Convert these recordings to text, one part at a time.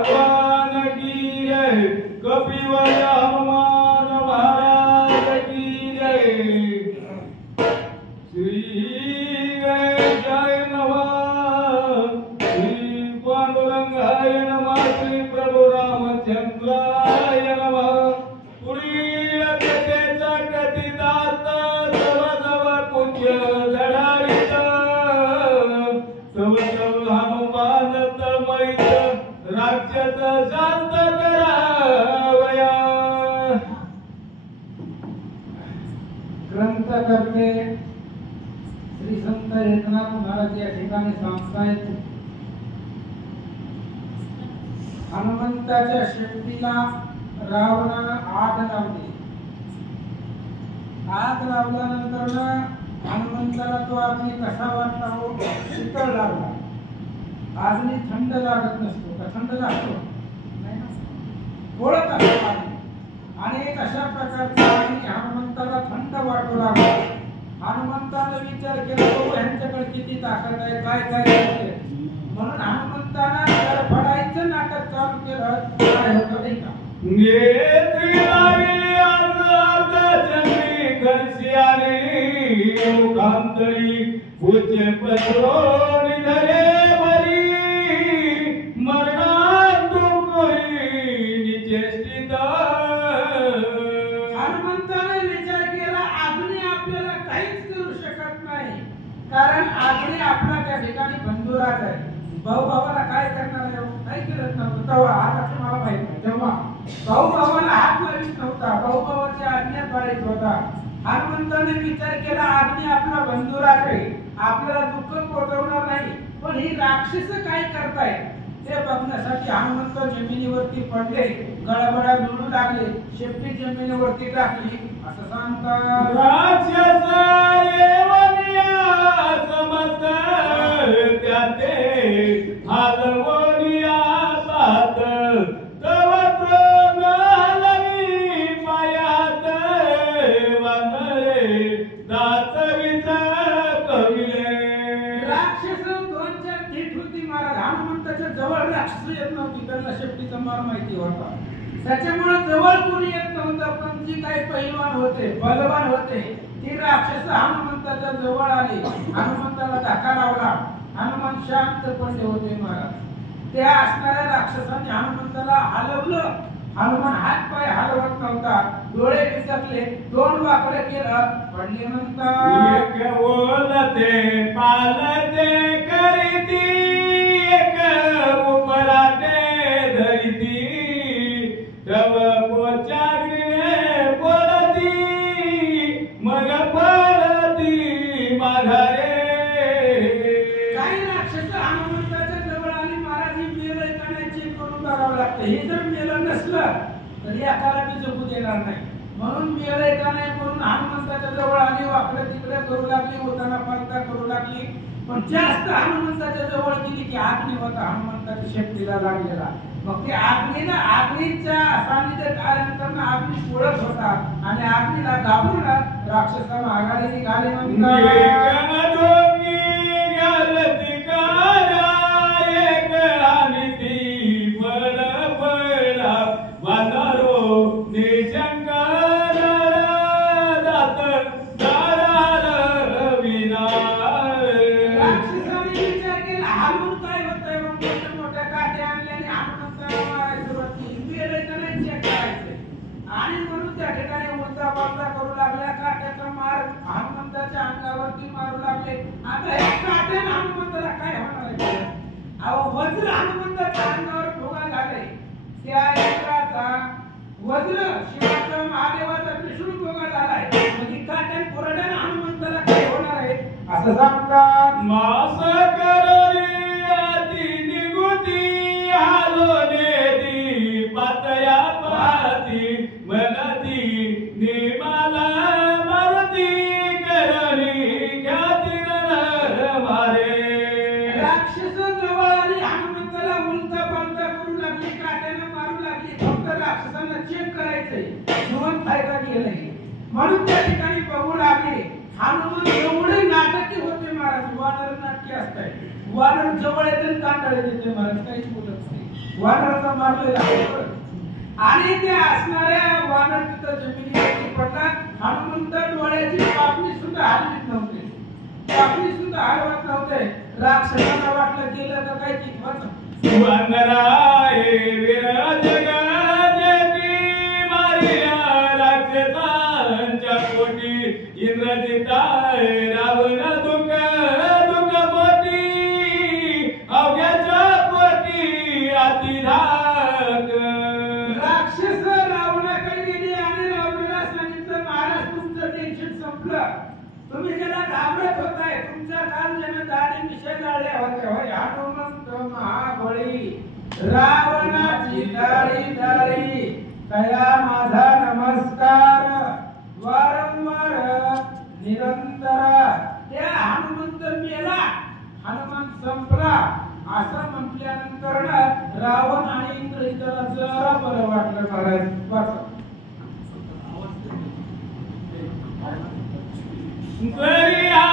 भगवान की जय, कपिवर हनुमान महाराज की जय। श्री गणेशाय नमः, श्री पांडुरंगाय नमः, श्री प्रभु रामचंद्राय नमः। पुढील कथेचा कथितार्थ सर्वजव पूज्य लढाईत, सवचल हनुमान तमैत राक्षस शांत करावया। ग्रंथकर्ते श्री संत एकनाथ महाराज या ठिकाणी सांगतायत, हनुमंताच्या शेपटीला रावणानं आग लावली। आग लावल्यानंतर हनुमंताला तो अग्नी कसा वाटला हो, शीतळ लागला। अग्नी थंड लागत नसतो का? थंड लागतो नाही ना, थोडं असं पाणी। आणि एक अशा प्रकारचा अग्नी हनुमंताला थंड वाटू लागला। हनुमंताने विचार केला, तो ह्यांच्याकडे किती ताकद आहे, काय काय करते। म्हणून हनुमंतानं फडायचं नाटक चालू केलं। काय होतं नाही का, मुखांतरी पूज्य पत्रोनी धरे बरी, निचेष्टित। हनुमंताने विचार केला, अग्नी आपल्याला काहीच करू शकत नाही, कारण अग्नी आपला त्या ठिकाणी बंधुराज आहे। भाऊ भावाला काय करणार आहे, काही करत नव्हतं तेव्हा। आता तुम्हाला माहित नाही, जेव्हा भाऊ भावाला हात लावित नव्हता, भाऊ भावाच्या आज्ञा पाळीत होता। हनुमंताने विचार केला, अग्नी आपला बंधुराज आहे, आपल्याला दुःख पोहोचवणार नाही, पण ही राक्षस काय करताय ते बघण्यासाठी हनुमंत जमिनीवरती पडले, गडबडा लुडू लागले, शेपटी जमिनीवरती टाकली। असं सांगतात, राक्षस येवनिया समस्त त्याते हालवनिया पाहत, तव तृण हलवी पायात, वानरे दातरीच कविले। राक्षस दोन चार ठीक होती महाराज, हनुमंताच्या जवळ राक्षस येत नव्हती, त्यांना शेपटीचा मार माहिती होता, त्याच्यामुळे जवळ कोणी येत नव्हतं। पण जी काही पैलवान होते, बलवान होते, ती राक्षस हनुमंताच्या जवळ आली, हनुमंताला धक्का लावला। हनुमान शांत पडले होते महाराज। त्या असणाऱ्या राक्षसाने हनुमंताला हलवलं, हनुमान हात पाय हलवत नव्हता, डोळे विचकले, तोंड वाकडे केलं, पडले म्हणतात, एक ओलते पालते करीती, एक उपराटे धरिती, तव पोचागणे बोलती, मग पळती माघारे। काही राक्षस हनुमंताच्या जवळ आली, महाराज ही मेलं का नाही चेक करून बघावं लागतं। हे जर मेलं नसलं तर एकाला बी जगू देणार नाही, म्हणून मेलंय का नाही म्हणून हनुमंताच्या जवळ आली, वाकडे तिकडे करू लागली, होताना पालता करू लागली। पण जास्त हनुमंताच्या जवळ गेली की अग्नी होता हनुमंताच्या शेपटीला लागलेला, मग ते अग्नीला अग्नीच्या सानिध्यात आल्यानंतर अग्नी पोळत होता, आणि अग्नीला घाबरून राक्षसा माघारी निघाले म्हणतात, करू लागल्या। काट्याचा मार हनुमंताच्या अंगावरती मारू लागले। आता हे काट्याने हनुमंताला काय होणार आहे? अहो वज्र हनुमंताच्या अंगावर ठोका घाले, त्या इंद्राचा वज्र शिवाचा महादेवाचा त्रिशूळ ठोका झालाय, म्हणजे काट्याने कोरड्याने हनुमंताला काय होणार आहे असं सांगतात। मास कररी अति निगुती, हालोने दी पातया पाती, मनती निमाला मरती, करणी ख्याती नर मारे। राक्षस जवळ आली, हनुमंताला उलटा पालटा करू लागली, काट्याने मारू लागली। फक्त राक्षसांना चेक करायचंय, जीवन फायदा गेलंय म्हणून त्या ठिकाणी बघू लागले। हनुमान एवढे नाटकी होते महाराज, वानर नाटकी असतात, वानर जवळ येते कांटाळे देते महाराज, काहीच बोलत नाही। वानराचा मारलेला आहे. आणि त्या असणाऱ्या वानर तिथं जमिनीवरती पडला. हनुमंत डोळ्याची पापणी सुद्धा हलवीत नव्हते, पापणी सुद्धा हलवत नव्हते. राक्षसांना वाटलं गेलं का काय की वानराय वीर जगदेवी मारिया राक्षसांच्या पोटी इंद्रजिताय रावण दुःख दुःख पोटी अवघ्याच्या पोटी अतिधाक. राक्षस रावणाकडे गेले आणि रावणाला सांगितलं महाराज तुमचं टेन्शन संपलं, तुम्ही ज्याला घाबरत होताय, तुमच्या काल ज्यानं दाढी मिशा जाळल्या होत्या होय हनुमंत महाबळी रावणाची दाढी दाढी कया माझा नमस्कार वारंवार निरंतर. त्या हनुमंत मेला, हनुमंत संपला असं म्हटल्यानंतर रावण आणि इंद्रजिताला जरा बरं वाटलं. महाराज वाचा करिया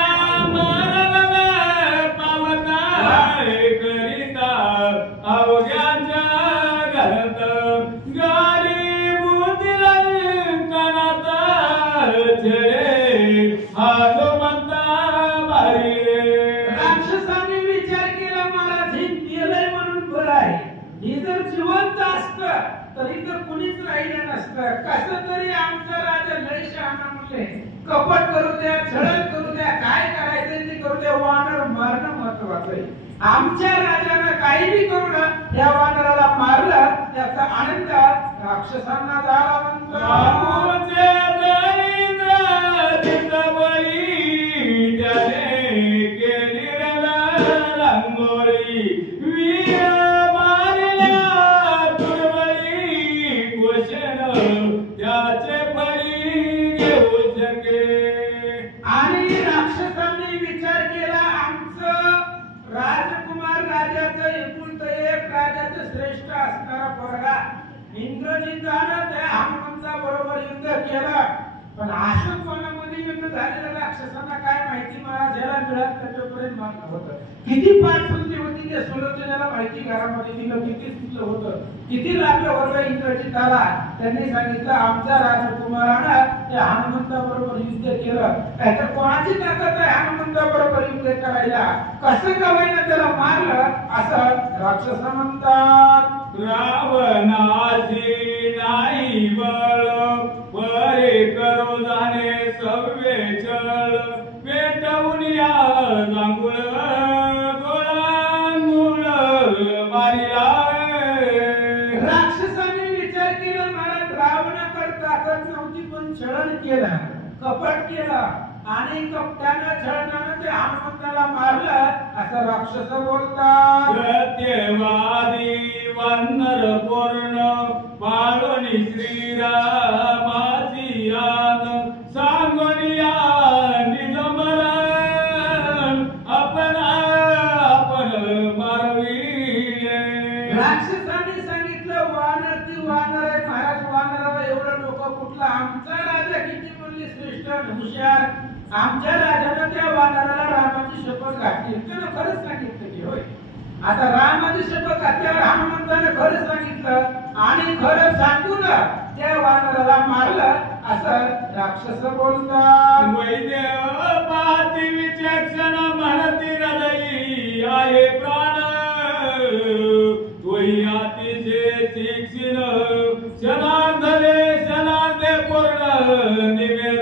मानव पावता करिता अवघ्याच्या घरात गाडी बुद्धिला कणात छेडे हनुमंता मारिले. राक्षसांनी विचार केला महाराज हे मेलंय म्हणून बरं आहे, ही जर जिवंत असतं तर इथं कुणीच राहिलं नसतं. कसं तरी आमचा राजा लय शहाणा म्हणले, कपट करू द्या, छळ करू द्या, काय करायचं ते करू द्या, वानर मारणं महत्वाचं आहे. आमच्या राजानं काही बी करून या वानराला मारलं, त्याचा आनंद राक्षसांना झाला. रामोचे दरिद्र चितबळी त्याने केली रंगोळी वीर मारल्या तुरबळी घोषण त्याचे फळी घेऊ शके. आणि राक्षसांनी विचार केला आमचं राजकुमार राजाचं एकुलतं एक राजाचं श्रेष्ठ असणारा पोरगा इंद्रजितानं त्या हनुमंता बरोबर युद्ध केलं. पण असं कोणामध्ये युद्ध झालेलं राक्षसांना काय माहिती, महाराज याला मिळत त्याच्यापर्यंत मारलं होतं. किती पाठपुंजी होती त्या सुलोचनेला माहिती, घरामध्ये तिला किती सुचलं होतं, किती लागलं होतं इंद्रजिताला. त्यांनी सांगितलं आमच्या राजकुमारानं त्या हनुमंता बरोबर युद्ध केलं. नाहीतर कोणाची ताकद आहे हनुमंता बरोबर युद्ध करायला, कसं का होईना त्याला मारलं असं राक्षस म्हणतात. रावणाची नाही बळ परे करो जाणे सव्वे छळ पेटवून या जांभूळ गोळांगुळ मारिला. राक्षसांनी विचार केला महाराज रावणाकडे ताकद नव्हती पण छळ केला, कपट केलं आणि कपटानं छळणानं ते हनुमंताला मारलं असं राक्षस बोलतात. सत्यवादी वानर पूर्ण पाळोनी श्रीरामाची याद सांगून या निजमरण आपण मारविले. राक्षसांनी सांगितलं वानर ती वानर आहे महाराज, वानराला एवढं डोकं कुठलं, आमचा राजा किती म्हणले श्रेष्ठ हुशार, आमच्या राजानं त्या वानराला रामाची शपथ घातली. त्यानं खरंच सांगितलं की होय. आता रामाची शपथ घातल्यावर हनुमंतानं खरं सांगितलं आणि खरं सांगून त्या वानराला मारलं असं राक्षस बोलतात. वैद्य पाहती विचक्षण म्हणती हृदयी आहे प्राण तोही अतिशय तीक्ष्ण शनार्धने शनार्धे पूर्ण निवेद.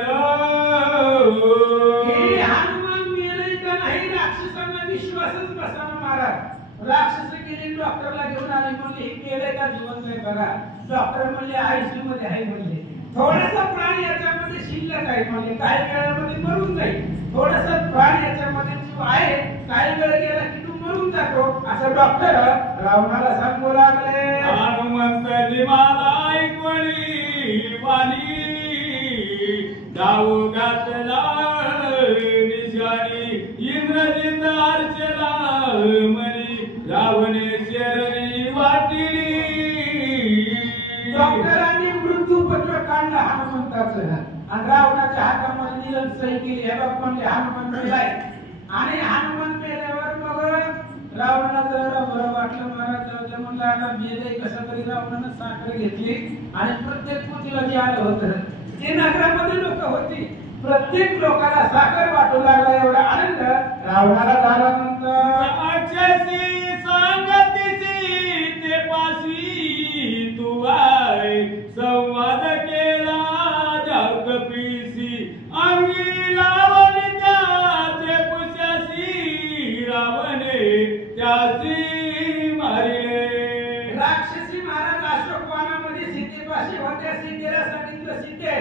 हनुमान मेले का नाही राक्षसांना विश्वासच बसाना महाराज. राक्षस गेले डॉक्टरला घेऊन आले, म्हणले हे मेले का जिवंत आहे बघा. डॉक्टर म्हणले आयसीयू मध्ये आहे म्हणले, थोडासा प्राण याच्यामध्ये शिल्लक आहे म्हणले, काही वेळामध्ये मरून जाईल, थोडासा प्राण याच्यामध्ये जीव आहे, काही वेळ गेला की तू मरून जातो असं डॉक्टर रावणाला सांगू लागले. हनुमंत निमाला ऐकवली वाणी डाऊ घातला निशाणी इंद्रजित अर्चला मनी रावणे शरणी वाटिली. डॉक्टरांनी मृत्यूपत्र काढलं हनुमंताचं आणि रावणाच्या हातामध्ये निरल सही केली. हे बघ म्हणले हनुमान मेलाय. आणि हनुमान मेल्यावर मग रावणाला जरा बरं वाटलं महाराज. म्हणलं आता मेले कसं तरी रावणानं साखर घेतली आणि प्रत्येक पोतीला जे आलं होतं जे नगरामध्ये लोक होती प्रत्येक लोकांना साखर वाटू लागला एवढा आनंद रावणाला झाला. नंतर अक्षसी सांगतीसी ते पासी तू आय संवाद केला जग पीसी अंगी लावणी त्याचे पुष्यासी रावणे त्याची मारिले. राक्षसी महाराज अशोक वनामध्ये सीतेपाशी होत्या. सीतेला सांगितलं सीते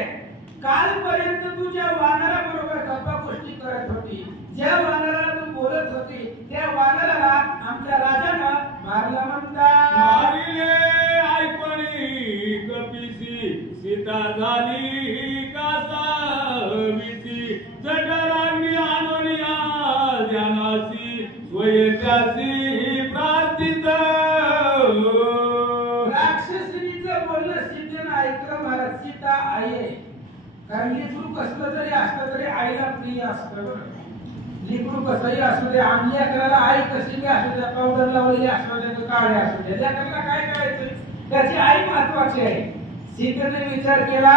कालपर्यंत तू ज्या वानराबरोबर गप्पा गोष्टी करत होती ज्या वानराला तू बोलत होती त्या वानराला आमच्या राजानं मारलं म्हणतात. मारिले ऐकणी कपिसी सीता झाली कासाविसी जठरांनी आणूनिया ध्यानासी स्वयंच्यासी प्रार्थित. राक्षसीचं बोलणं सीतेनं ऐकलं. महाराज सीता आई आहे कारण लेकरू कसलं जरी असलं तरी आईला प्रिय असतं. लेकरू कसंही असू दे आमल्या लेकराला आई कशी बी असू द्या पावडर लावलेली असू द्या काळे असू द्या लेकराला काय करायचं त्याची आई महत्वाची आहे. सीतेने विचार केला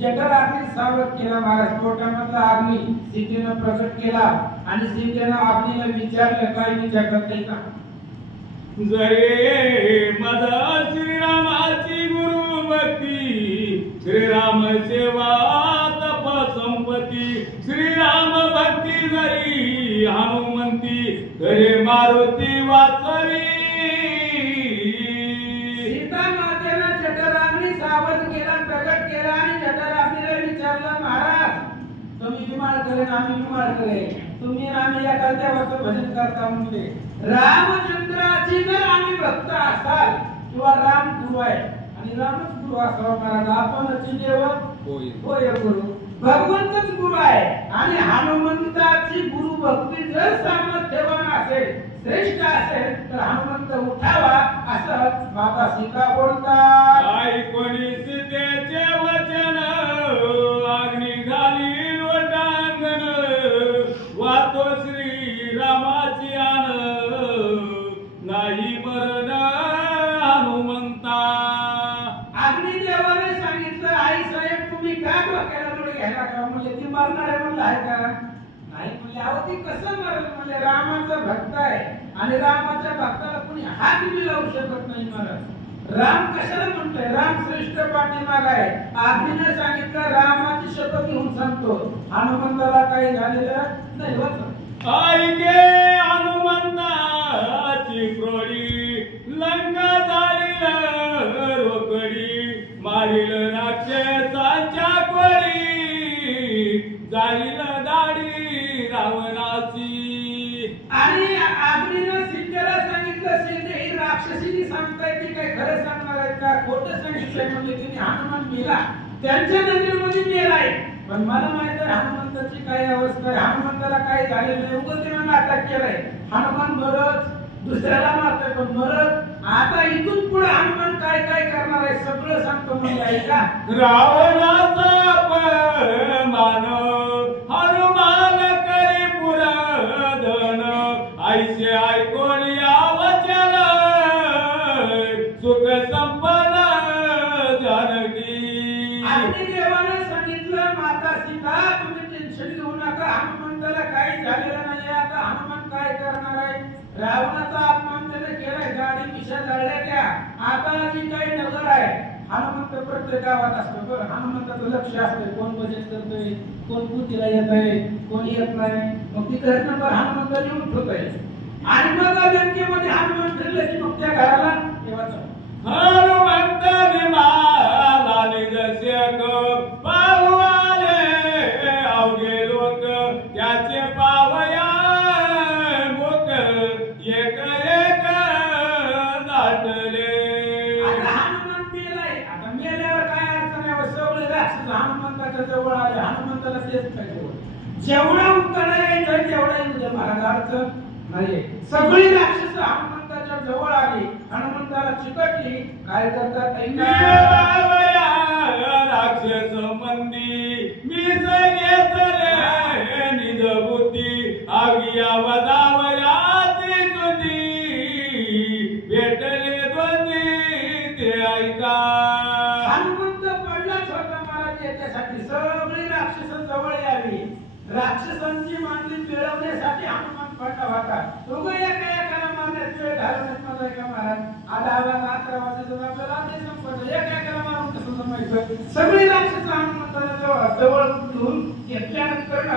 जठराग्नी सावध केला. महाराज पोटामधला अग्नी सीतेनं प्रकट केला आणि सीतेनं अग्नीला विचारलं काय विचारतात नाही का जरे मद श्रीरामाची गुरु भक्ती श्रीराम सेवा तप संपत्ती श्रीराम भक्ती जरी हनुमंती करे मारुती वाचवी. सीता मातेनं जठराग्नी सावध केला प्रकट केला आणि जठराग्नीला विचारलं महाराज तुम्ही विमाळ करेन आम्ही विमाळ करेन तुम्ही आम्ही या कर्त्यावरचं भजन करता म्हणजे रामचंद्राची जर आम्ही भक्त असाल किंवा राम गुरु आहे आणि रामच गुरु असावा महाराज आपणच देव होय गुरु भगवंतच गुरु आहे आणि हनुमंताची गुरु भक्ती जर सामर्थ्यवान असेल श्रेष्ठ असेल तर हनुमंत उठावा असं माता सीता बोलतात. ऐकोनी सीतेचे वचन अग्नी घाली लोटांगण वातो श्रीरामाची आन नाही मरण हनुमंता. अग्निदेवाने सांगितलं आई साहेब तुम्ही का डोक्याला लोड घ्यायला का म्हणजे ती मरणार आहे म्हणलं आहे का नाही म्हणले अहो ती कसं मरल म्हणले रामाचा भक्त आहे आणि रामाच्या भक्ताला कुणी हात बी लावू शकत नाही महाराज. राम कशाला म्हणतोय राम श्रेष्ठ पाठीमाग आहे. अग्नीने सांगितलं रामाची शपथ घेऊन सांगतो हनुमंताला काही झालेलं नाही होत. ऐके हनुमंताची क्रोडी लंका जाळील रोकडी मारील राक्षसांच्या कोळी जाळील दाढी रावणाची. आणि अग्नीनं सीतेला सांगितलं सीते ही राक्षसीनी सांगताय ती काय खरं सांगणार आहेत का खोटं सांगितलंय म्हणजे तिने हनुमान मेला त्यांच्या नजरेमध्ये मेलाय पण मला माहित आहे हनुमंताची काय अवस्था आहे हनुमंताला काय झालेलं नाही उगाच त्यानं नाटक केलंय. हनुमान मरत दुसऱ्याला मारतोय पण मरत आता इथून पुढे हनुमान काय काय करणार आहे सगळं सांगतो म्हणजे ऐका. रावणाचा अपमान हनुमान करी पुरधन ऐसे ऐकून यावचन सुख संपन्न जानकी. अग्निदेवाने सांगितलं माता सीता तुम्ही टेन्शन घेऊ नका हनुमंताला काही झालेलं नाही आता हनुमान काय करणार आहे. रावणाचा अपमान त्याने केलाय गाडी मिशा जळल्या त्या आता जी काही नगर आहे हनुमंत प्रत्येक गावात असतो बरं हनुमंताचं लक्ष असतं कोण भजन करतोय कोण पूजेला येतंय कोण येत नाही मग ती घटनावर हनुमंत लिहून ठेवतोय आणि मग लंकेमध्ये हनुमान फिरले की मग त्या घराला ठेवायचं. हनुमंत निमाला निजस्यक पाहू आले अवघे लोक त्याचे पावया मुख एक एक दाटले. आता हनुमान मेलाय आता मेल्यावर काय अडचण आहे सगळे राक्षस हनुमंताच्या जवळ आले हनुमंताला तेच पाहिजे जेवढा उत्तर यायचं तेवढा येऊ दे महाराज अडचण नाही. सगळी राक्षस हनुमंताच्या जवळ आली हनुमंताला चिकटली काय करतात राक्षस मंदी मी घेतले निज बुद्धी आगिया वदावया ती तुझी जायचा हनुमंत पडलाच होता महाराज याच्यासाठी सगळी राक्षस जवळ यावी राक्षसांची मांडली मिळवण्यासाठी हनुमान पडला होता तो एका मारण्यात वेळ घालवण्यात माझा एका महाराज आता रात्र वाजता आपल्याला ते संपत एका मारून कसं जमायचं सगळी राक्षस हनुमंताला जवळ घेऊन घेतल्यानंतर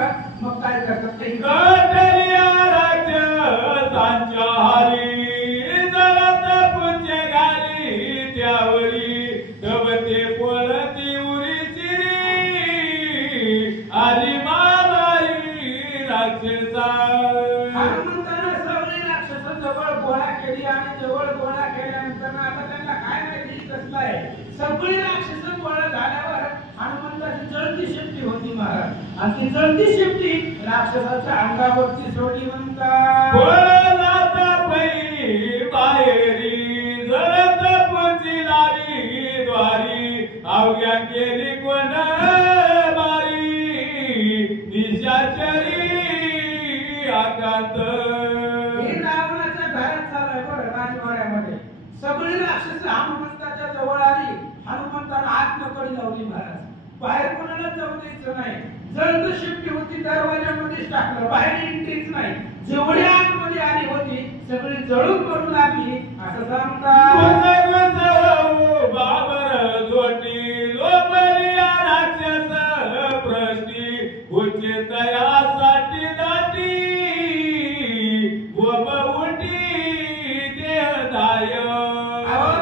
मग काय करतात ते कटरिया राक्षसांच्या हारी जळत पुंजे घाली त्यावरी दबते पळती उरी चिरी आली मालारी राक्षसा हनुमंतानं सगळी राक्षस जवळ गोळा केली आणि जवळ गोळा केल्यानंतर आता त्यांना काय माहिती कसलं आहे सगळी राक्षस गोळा झाल्यावर हनुमंताची जळती शेपटी होती महाराज आणि ती जळती शेपटी राक्षसाच्या अंगावरती सोडली म्हणतात पळलाता पै बाहेरी जळत पुंजी लावी द्वारी अवघ्या केली कोण मारी निशाचरी आकांत हे रावणाच्या घरात चालू आहे बरं राजवाड्यामध्ये सगळी राक्षस हनुमंताच्या जवळ आली हनुमंतानं आत नकडी लावली महाराज बाहेर कोणाला जाऊ द्यायचं नाही जळत शिफ्टी होती दरवाजामध्येच टाकलं बाहेर एंट्रीच नाही जेवढी आतमध्ये आली होती सगळी जळून पडू लागली असं सांगतात बाबर जोटी लोबलिया राक्षस प्रश्नी उच्चे तयासाठी दाटी उठी देहदाय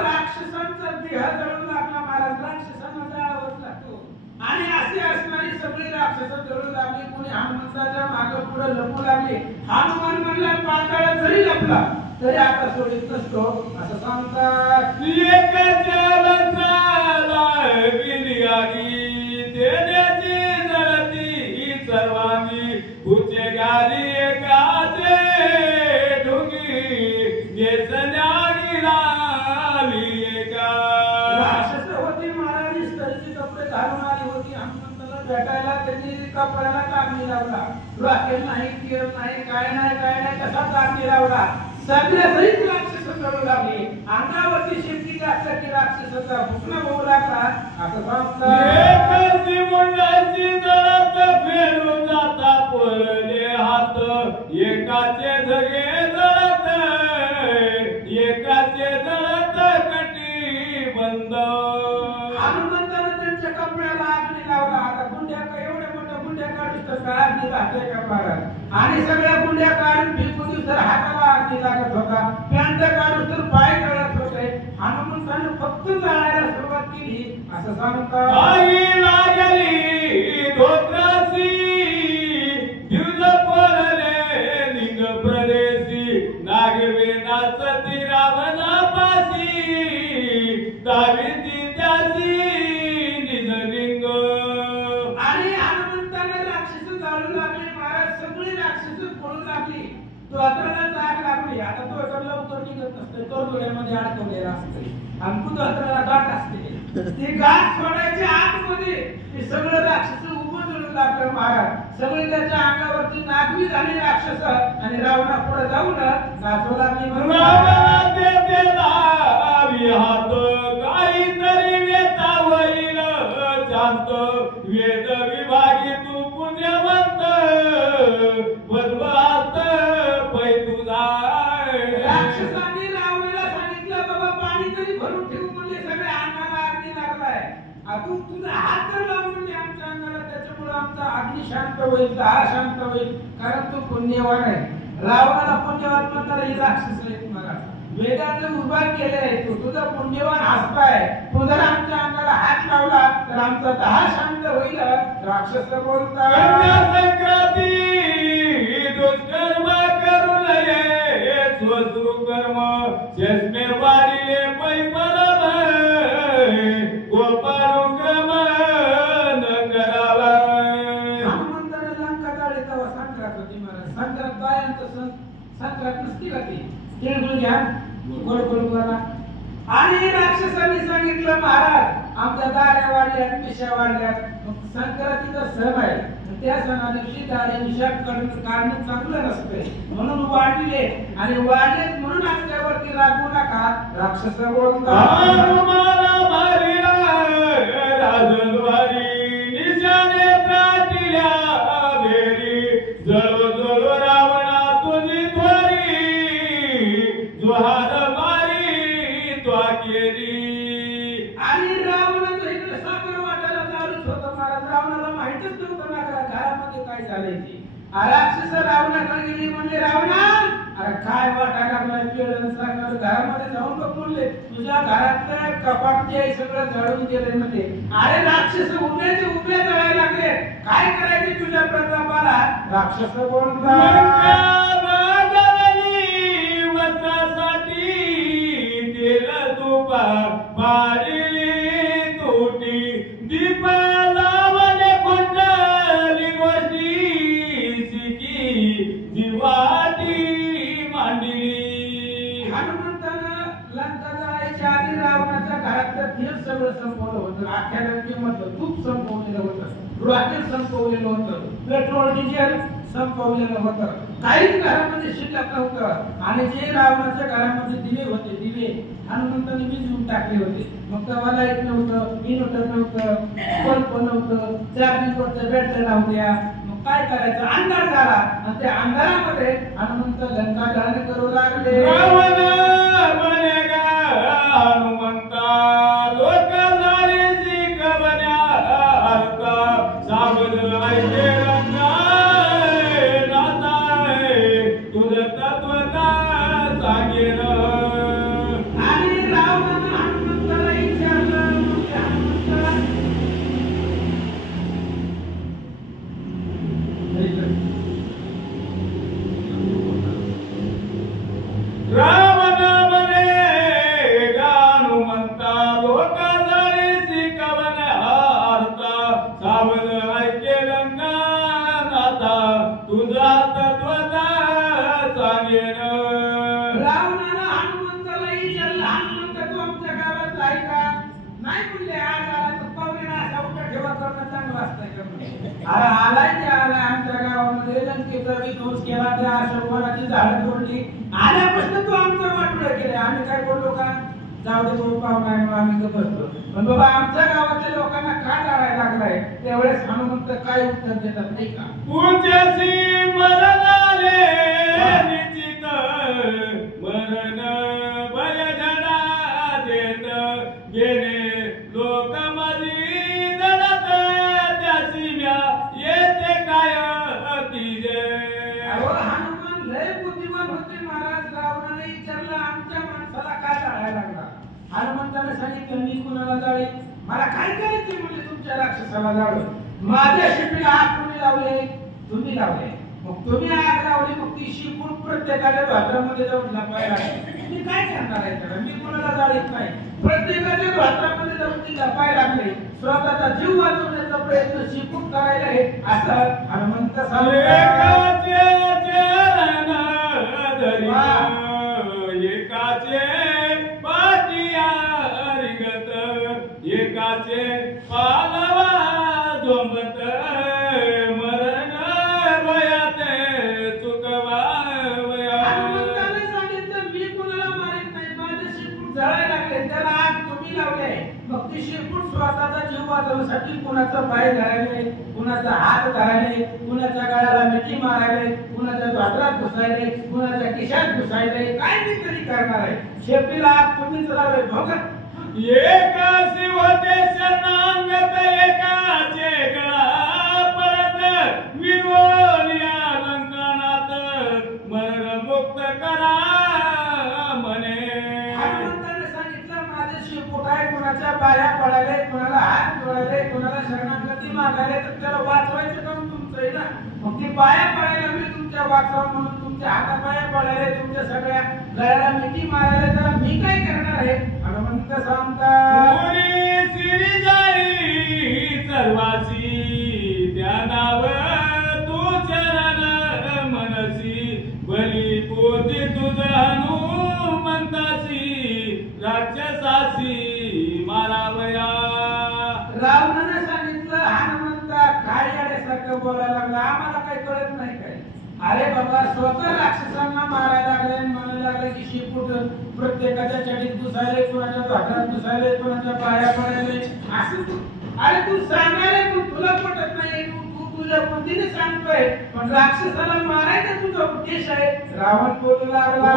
राक्षसांचा देह जळू लागला महाराज राक्षसांना जाळावंच लागतो आणि असे असणारी सगळी राक्षस जळू लागली कोणी हनुमंताच्या मागे पुढे लपू लागली हनुमान म्हणला पाताळात जरी लपला तरी आता सोडित नसतो असं सांगतात देण्याची जळती सर्वांनी उचे गाली एकाचे ढुंगी नेसण्यागी लाली एका राक्षस होती महाराज स्त्रीचे कपडे घालून आली होती हनुमंताला भेटायला त्यांनी कपड्याला काढणी लावला रॉकेल नाही तीर नाही काय नाही कसा काढणी लावला सगळ्या सहित राक्षस जळू लागली अंगावरती शेपटी टाकल्या की राक्षसाचा भुकणा होऊ लागला असं सांगतात एकाची मुंडाची जळत फेडून जाता पळले हात एकाचे जगे जळत एकाचे जळत कटी बंद हनुमंतानं त्यांच्या कपड्याला अग्नी लावला आता गुंड्या एवढ्या मोठ्या गुंड्या काढून तर अग्नी लागते का महाराज आणि सगळ्या गुंड्या काढून फेकून तर हाताला अग्नी लागत होता पॅन्ट काढून तर पाय जळत होते हनुमंतानं फक्त जळायला सुरुवात केली असं सांगतात आई लागली धोत्रासी दिवस पळले लिंग प्रदेशी नागवेनाच ती रावणापाशी दाविती त्याची निज लिंग आणि हनुमंताने राक्षस जाळू लागले महाराज सगळी राक्षस पळू लागली धोत्राला जाग लागली आता तो तर लवकर निघत नसते तो डोळ्यामध्ये अडकवलेला असते आणि कुदत्राला गाठ असते ती गाठ सोडायच्या आतमध्ये हे सगळं राक्षस उभं जळू लागलं महाराज सगळे त्याच्या अंगावरती नागवी झाली राक्षस आणि रावणा पुढे जाऊन नाचू लागली हात काहीतरी वेता होईल शांत वेद विभागी तू पुण्यवंत बदवात पै तुझा राक्षसांनी रावणाला सांगितलं बाबा पाणी तरी भरून ठेवू म्हणजे सगळ्या अंगाला अग्नी लागलाय अजून तुझा हात तर लावून म्हणजे आमच्या अंगाला त्याच्यामुळे आमचा अग्नी शांत होईल दहा शांत होईल कारण तू पुण्यवान आहे रावणाला पुण्यवान म्हणणारा ही राक्षस आहे तुम्हाला वेदाचं उभा केले आहे तू तुझा पुण्यवान हसताय तू जर आमच्या अंगाला हात लावला तर आमचा दहा शांत होईल राक्षस बोलतात संक्रांती दुष्कर्म करू नये स्वसुकर्म चष्मे वाढिले पै परम गोपारुक्रम न करावा हनुमंताने लंका जाळली तेव्हा संक्रांत होती महाराज संक्रांत बायांचं सण संक्रांत नसती का ती तिळगुळ घ्या गोड गोड बोला आणि राक्षसांनी सांगितलं महाराज आमच्या दाऱ्या वाढल्या मिशा वाढल्या संक्रांतीचा सण आहे त्या सणा दिवशी दाढी मिशा काढणं चांगलं नसतंय म्हणून वाढले आणि वाढलेत म्हणून आमच्यावरती रागवू नका राक्षस बोलतात जुहार मारी तो केली. आणि रावणाचं इकडे साखर वाटायला चालूच होतं महाराज. रावणाला माहितच नव्हतं ना घरामध्ये काय झालंय ते. राक्षस रावणाकडे गेली म्हणले रावणा अरे काय वाटायला लागलाय पेळ साखर घरामध्ये जाऊन बघ म्हणले तुझ्या घरातलं कपाट जे आहे सगळं जळून गेलंय मध्ये. अरे राक्षस उभ्याचे उभे जळायला लागले काय करायचे तुझ्या प्रतापाला. राक्षस बोलतात पाडली तुटी दीपा लावले कुंडली गोष्टी सिकी जीवाटी मांडली. हनुमंतानं लंका जायच्या आधी रावणाच्या घरातलं तेल सगळं संपवलं होतं. अख्ख्या लंकेमधलं तूप संपवलेलं होतं, रॉकेल संपवलेलं होतं, पेट्रोल डिझेल संपवलेलं होतं. काहीच घरामध्ये शिल्लक नव्हतं. आणि जे रावणाच्या घरामध्ये दिवे होते दिवे हनुमंताने विझवून टाकले होते. मग तेव्हा लाईट नव्हतं, इन्व्हर्टर नव्हतं, बल्ब नव्हतं, चार्जिंगवरच्या बॅटऱ्या नव्हत्या. मग काय करायचं अंधार झाला आणि त्या अंधारामध्ये हनुमंत लंका दहन करू लागले. हनुमंता लोक झाले शिक बन्या अर्थ साबद ऐके रंगा नाताय तुझं तत्वता सांगेन. आणि रावणानं हनुमंताला विचारलं हनुमंता रावण बने हनुमंता लोक झाले शिक बन्या अर्थ साबद ऐके रंगा नाता तुझा तत्वता सांगेन. रावणानं हनुमंताला विचारलं हनुमंत तू आमच्या गावात आहे का. नाही म्हणले आज आला तर पाहुणे असा उठा ठेवा करणं चांगलं असतंय का म्हणे. अरे आलाय ते आलाय आमच्या गावामध्ये लंकेचा विध्वंस केला त्या अशोकाची झाडं तोडली आल्यापासून तू आमचं वाटोळं केलं. आम्ही काय बोललो का जाऊ दे तो पाहुणा आहे म्हणून आम्ही गप्प बसलो. पण बाबा आमच्या गावातल्या लोकांना का जाळायला लागलाय त्यावेळेस हनुमंत काय उत्तर देतात नाही का. पुण्याशी मरण आले निश्चित मरण बलझडा देत गेले लोक माझी दडत त्याची म्या येते काय तिजे. अहो हनुमान लय बुद्धिमान होते महाराज. रावणाने विचारलं आमच्या माणसाला काय जाळायला लागला. हनुमंताने सांगितलं मी कुणाला जाळे मला काय करायचं म्हणजे तुमच्या राक्षसाला जाळं. माझ्या शिपीला आग तुम्ही लावले तुम्ही लावले मग तुम्ही आग लावली मग ती शिपून प्रत्येकाच्या भात्रामध्ये जाऊन लपायला लागली. तुम्ही काय करणार आहे त्याला. मी कुणाला जाळीत नाही. प्रत्येकाच्या भात्रामध्ये जाऊन ती लपायला लागले. स्वतःचा जीव वाचवण्याचा प्रयत्न शिपून करायला आहे असं हनुमंत सांगतात. एकाचे पाटिया रिगत एकाचे पालवा झोंबत मरण वयात चुकवा वया. हनुमंताने सांगितलं मी कुणाला मारित नाही. माझे शिपूट जळायला लागले त्याला आग तुम्ही लावले. मग ती शिपूट स्वतःचा जीव वाचवण्यासाठी कुणाचा पाय धरायले कुणाचा हात धरायले कुणाच्या गळ्याला मिठी मारायले कुणाच्या द्वारात घुसायले कुणाच्या खिशात घुसायले काय मी तरी करणार आहे. शेपटीला आग तुम्हीच लावले बघा. एका शिवते शरणांगत एकाचे गळा पडत विरोनिया लंकनात मरण मुक्त करा म्हणे. हनुमंताने सांगितलं माझे शिपूट आहे कुणाच्या पाया पडायले कुणाला हात जोडायले कुणाला शरणागती मागायले तर त्याला वाचवायचं काम तुमचं आहे ना. मग ती पाया पडायला मी तुमच्या वाचवा म्हणून तुमच्या हातापाया पडायले तुमच्या सगळ्या गळ्याला मिठी मारायला त्याला मी काय करणार आहे. हनुमंत सांगतात श्री जाई सर्वासी त्या नाव तू चरण मनसी बली पोती तुझ हनुमंतासी राक्षसासी मारावया. रावणाने सांगितलं हनुमंता काय याड्यासारखं बोलायला लागला आम्हाला काही कळत नाही काय. अरे बाबा स्वतः राक्षसांना मारायला लागले म्हणायला लागले की शिपूट प्रत्येकाच्या चडीत घुसायले कुणाच्या भाकरात घुसायले कुणाच्या पाया पडायले असं. अरे तू सांगायला पण तुला पटत नाही. तू तुझ्या बुद्धीने सांगतोय पण राक्षसाला मारायचा तुझा उद्देश आहे. रावण बोलू लागला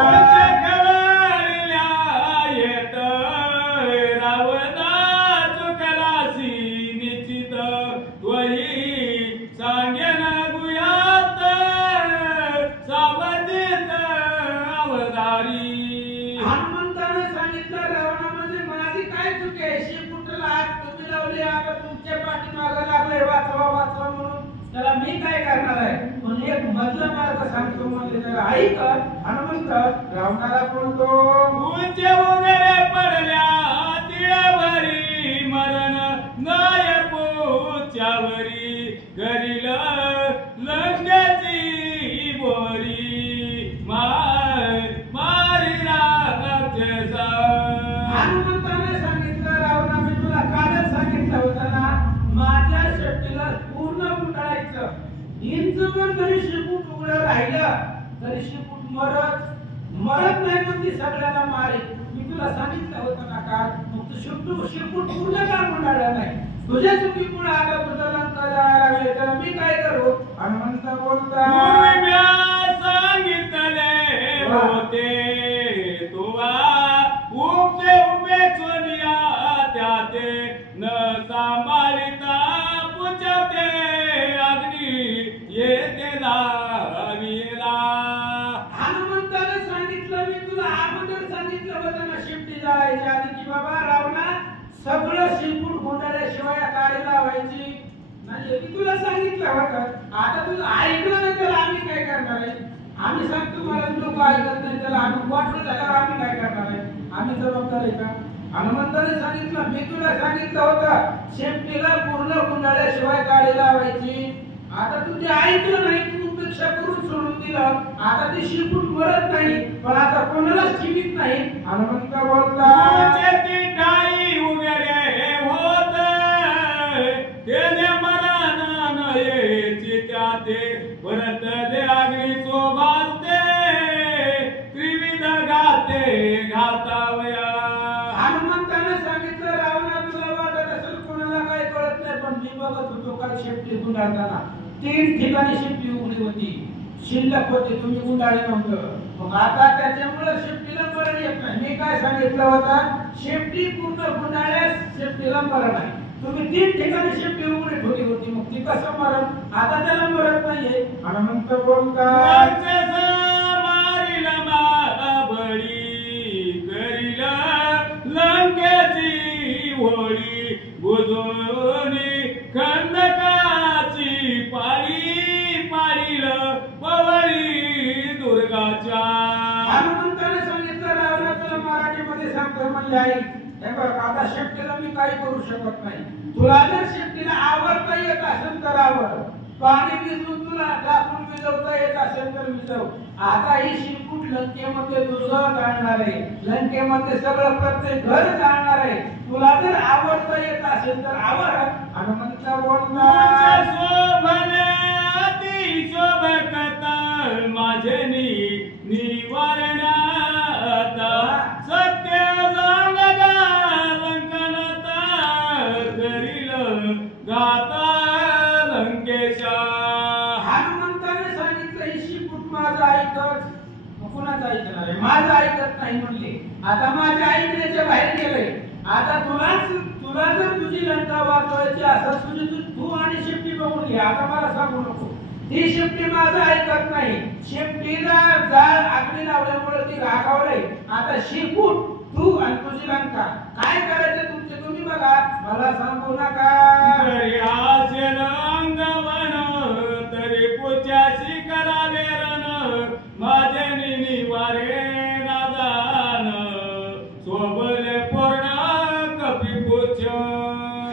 हनुमंताने सांगितलं रावणा म्हणजे माझी काय चूक आहे? शेपुटाला हात तुम्ही लावले, आता तुमच्या पाठीमागे लागले वाचवा वाचवा म्हणून. त्याला मी काय करणार आहे? पण एक मधला मार्ग सांगतो म्हणजे त्याला ऐक. हनुमंत रावणाला बोलतो, उंच वगैरे पडल्या तिळावरी मरण नाय पोच्यावरी करील लंकेची बोरी मारी राक्षसा. हनुमंताने सांगितलं रावणा मी तुला कालच सांगितलं होतं ना, माझ्या शेपटीला पूर्ण गुंडाळायचं. इंचभर जरी शेपूट उघडं राहिलं तरी शेपूट मरत नाही, पण ती सगळ्याला मारे. मी तुला सांगितलं होतं ना काल. मग तू शेपूट पूर्ण का गुंडाळला नाही? तुझ्या चुकीमुळे आता तुझा लंका जायला लागले, तर मी काय करू? हनुमंत बोलता, सांगितले होते तुवा उभे उभे चोनिया त्याते न सांभाळिता पुचते अग्नी येते लावीला. हनुमंताने सांगितलं, मी तुला अगोदर सांगितलं होतं ना शेपटी जायच्या आधी की बाबा रावणा सगळं शेपूट गुंडाळल्याशिवाय काळी लावायची नाही. मी तुला सांगितलं होतं. आता तुझं ऐकलं नाही तर आम्ही काय करणार आहे? आम्ही सांगतो मला लोक ऐकत नाही तर आम्ही वाटलं झाल्यावर आम्ही काय करणार आहे? आम्ही जबाबदार आहे का? हनुमंताने सांगितलं, मी तुला सांगितलं होतं शेपटीला पूर्ण गुंडाळल्याशिवाय काळी लावायची. आता तू ते ऐकलं नाही, तू उपेक्षा करून सोडून दिलं. आता ती शेपूट मरत नाही, पण आता कोणालाच जीवित नाही. हनुमंत बोलता, ठाई उगरे होत तेने मरण नयेची त्याते परत दे अग्नी शोभाते त्रिविध घाते घातावया. हनुमंताने सांगितलं रावणा तुला वाटत असेल कोणाला काय कळत नाही, पण मी बघत होतो काल शेपटी गुंडाळताना 3 ठिकाणी शेपटी उघडी होती, शिल्लक होती, तुम्ही गुंडाळले नव्हतं. मग आता त्याच्यामुळे शेपटीला मरण येत नाही. मी काय सांगितलं होतं? शेपटी पूर्ण गुंडाळल्यास शेपटीला मरण आहे. तुम्ही 3 ठिकाणी शेपटी उघडी ठेवली होती, मग ती कसं मरण? आता त्याला मरत नाहीये. हनुमंत बोलता, मारील महाबळी करील लंकेची होळी बुजवणी खंडकाची पाळी पाडील पवळी दुर्गाच्या. हनुमंताने सांगितलं रावणा तुला मराठीमध्ये सांगतो म्हणजे आई हे बघ, आता शेपटीला मी काही करू शकत नाही. तुला जर शेपटीला आवडता येत असेल तर आवर, पाणी भिजवून तुला लाकूड विजवता येत असेल तर विजव. आता ही शेपूट लंकेमध्ये तुझं जाणार आहे, लंकेमध्ये सगळं प्रत्येक घर जाणार आहे. तुला जर आवडता येत असेल तर आवर. हनुमंत बोलला, शोभने अति शोभकता माझे निवारणात सत्य जाणगा लंकनाता करील गाता लंकेशा. हनुमंताने सांगितलं ही शेपूट माझं ऐकत, कुणाचं ऐकणार आहे? माझं ऐकत नाही म्हणले. आता माझ्या ऐकण्याच्या बाहेर गेलंय. आता तुला जर तुझी लंका वाचवायची असेल तू आणि शेपटी बघून घे. आता मला सांगू नको. ती शेपटी माझं ऐकत नाही. शेपटीला जाळ अग्नी लावल्यामुळे ती राखावलंय. आता शेपूट तू आणि तुझी लंका काय करायचं तुमचे तुम्ही बघा, मला सांगू नका. तरी असेल अंगवन तरी पुच्याशी करावे रण माझे निवारे नादान सोबले पूर्ण कपी पुच्छ.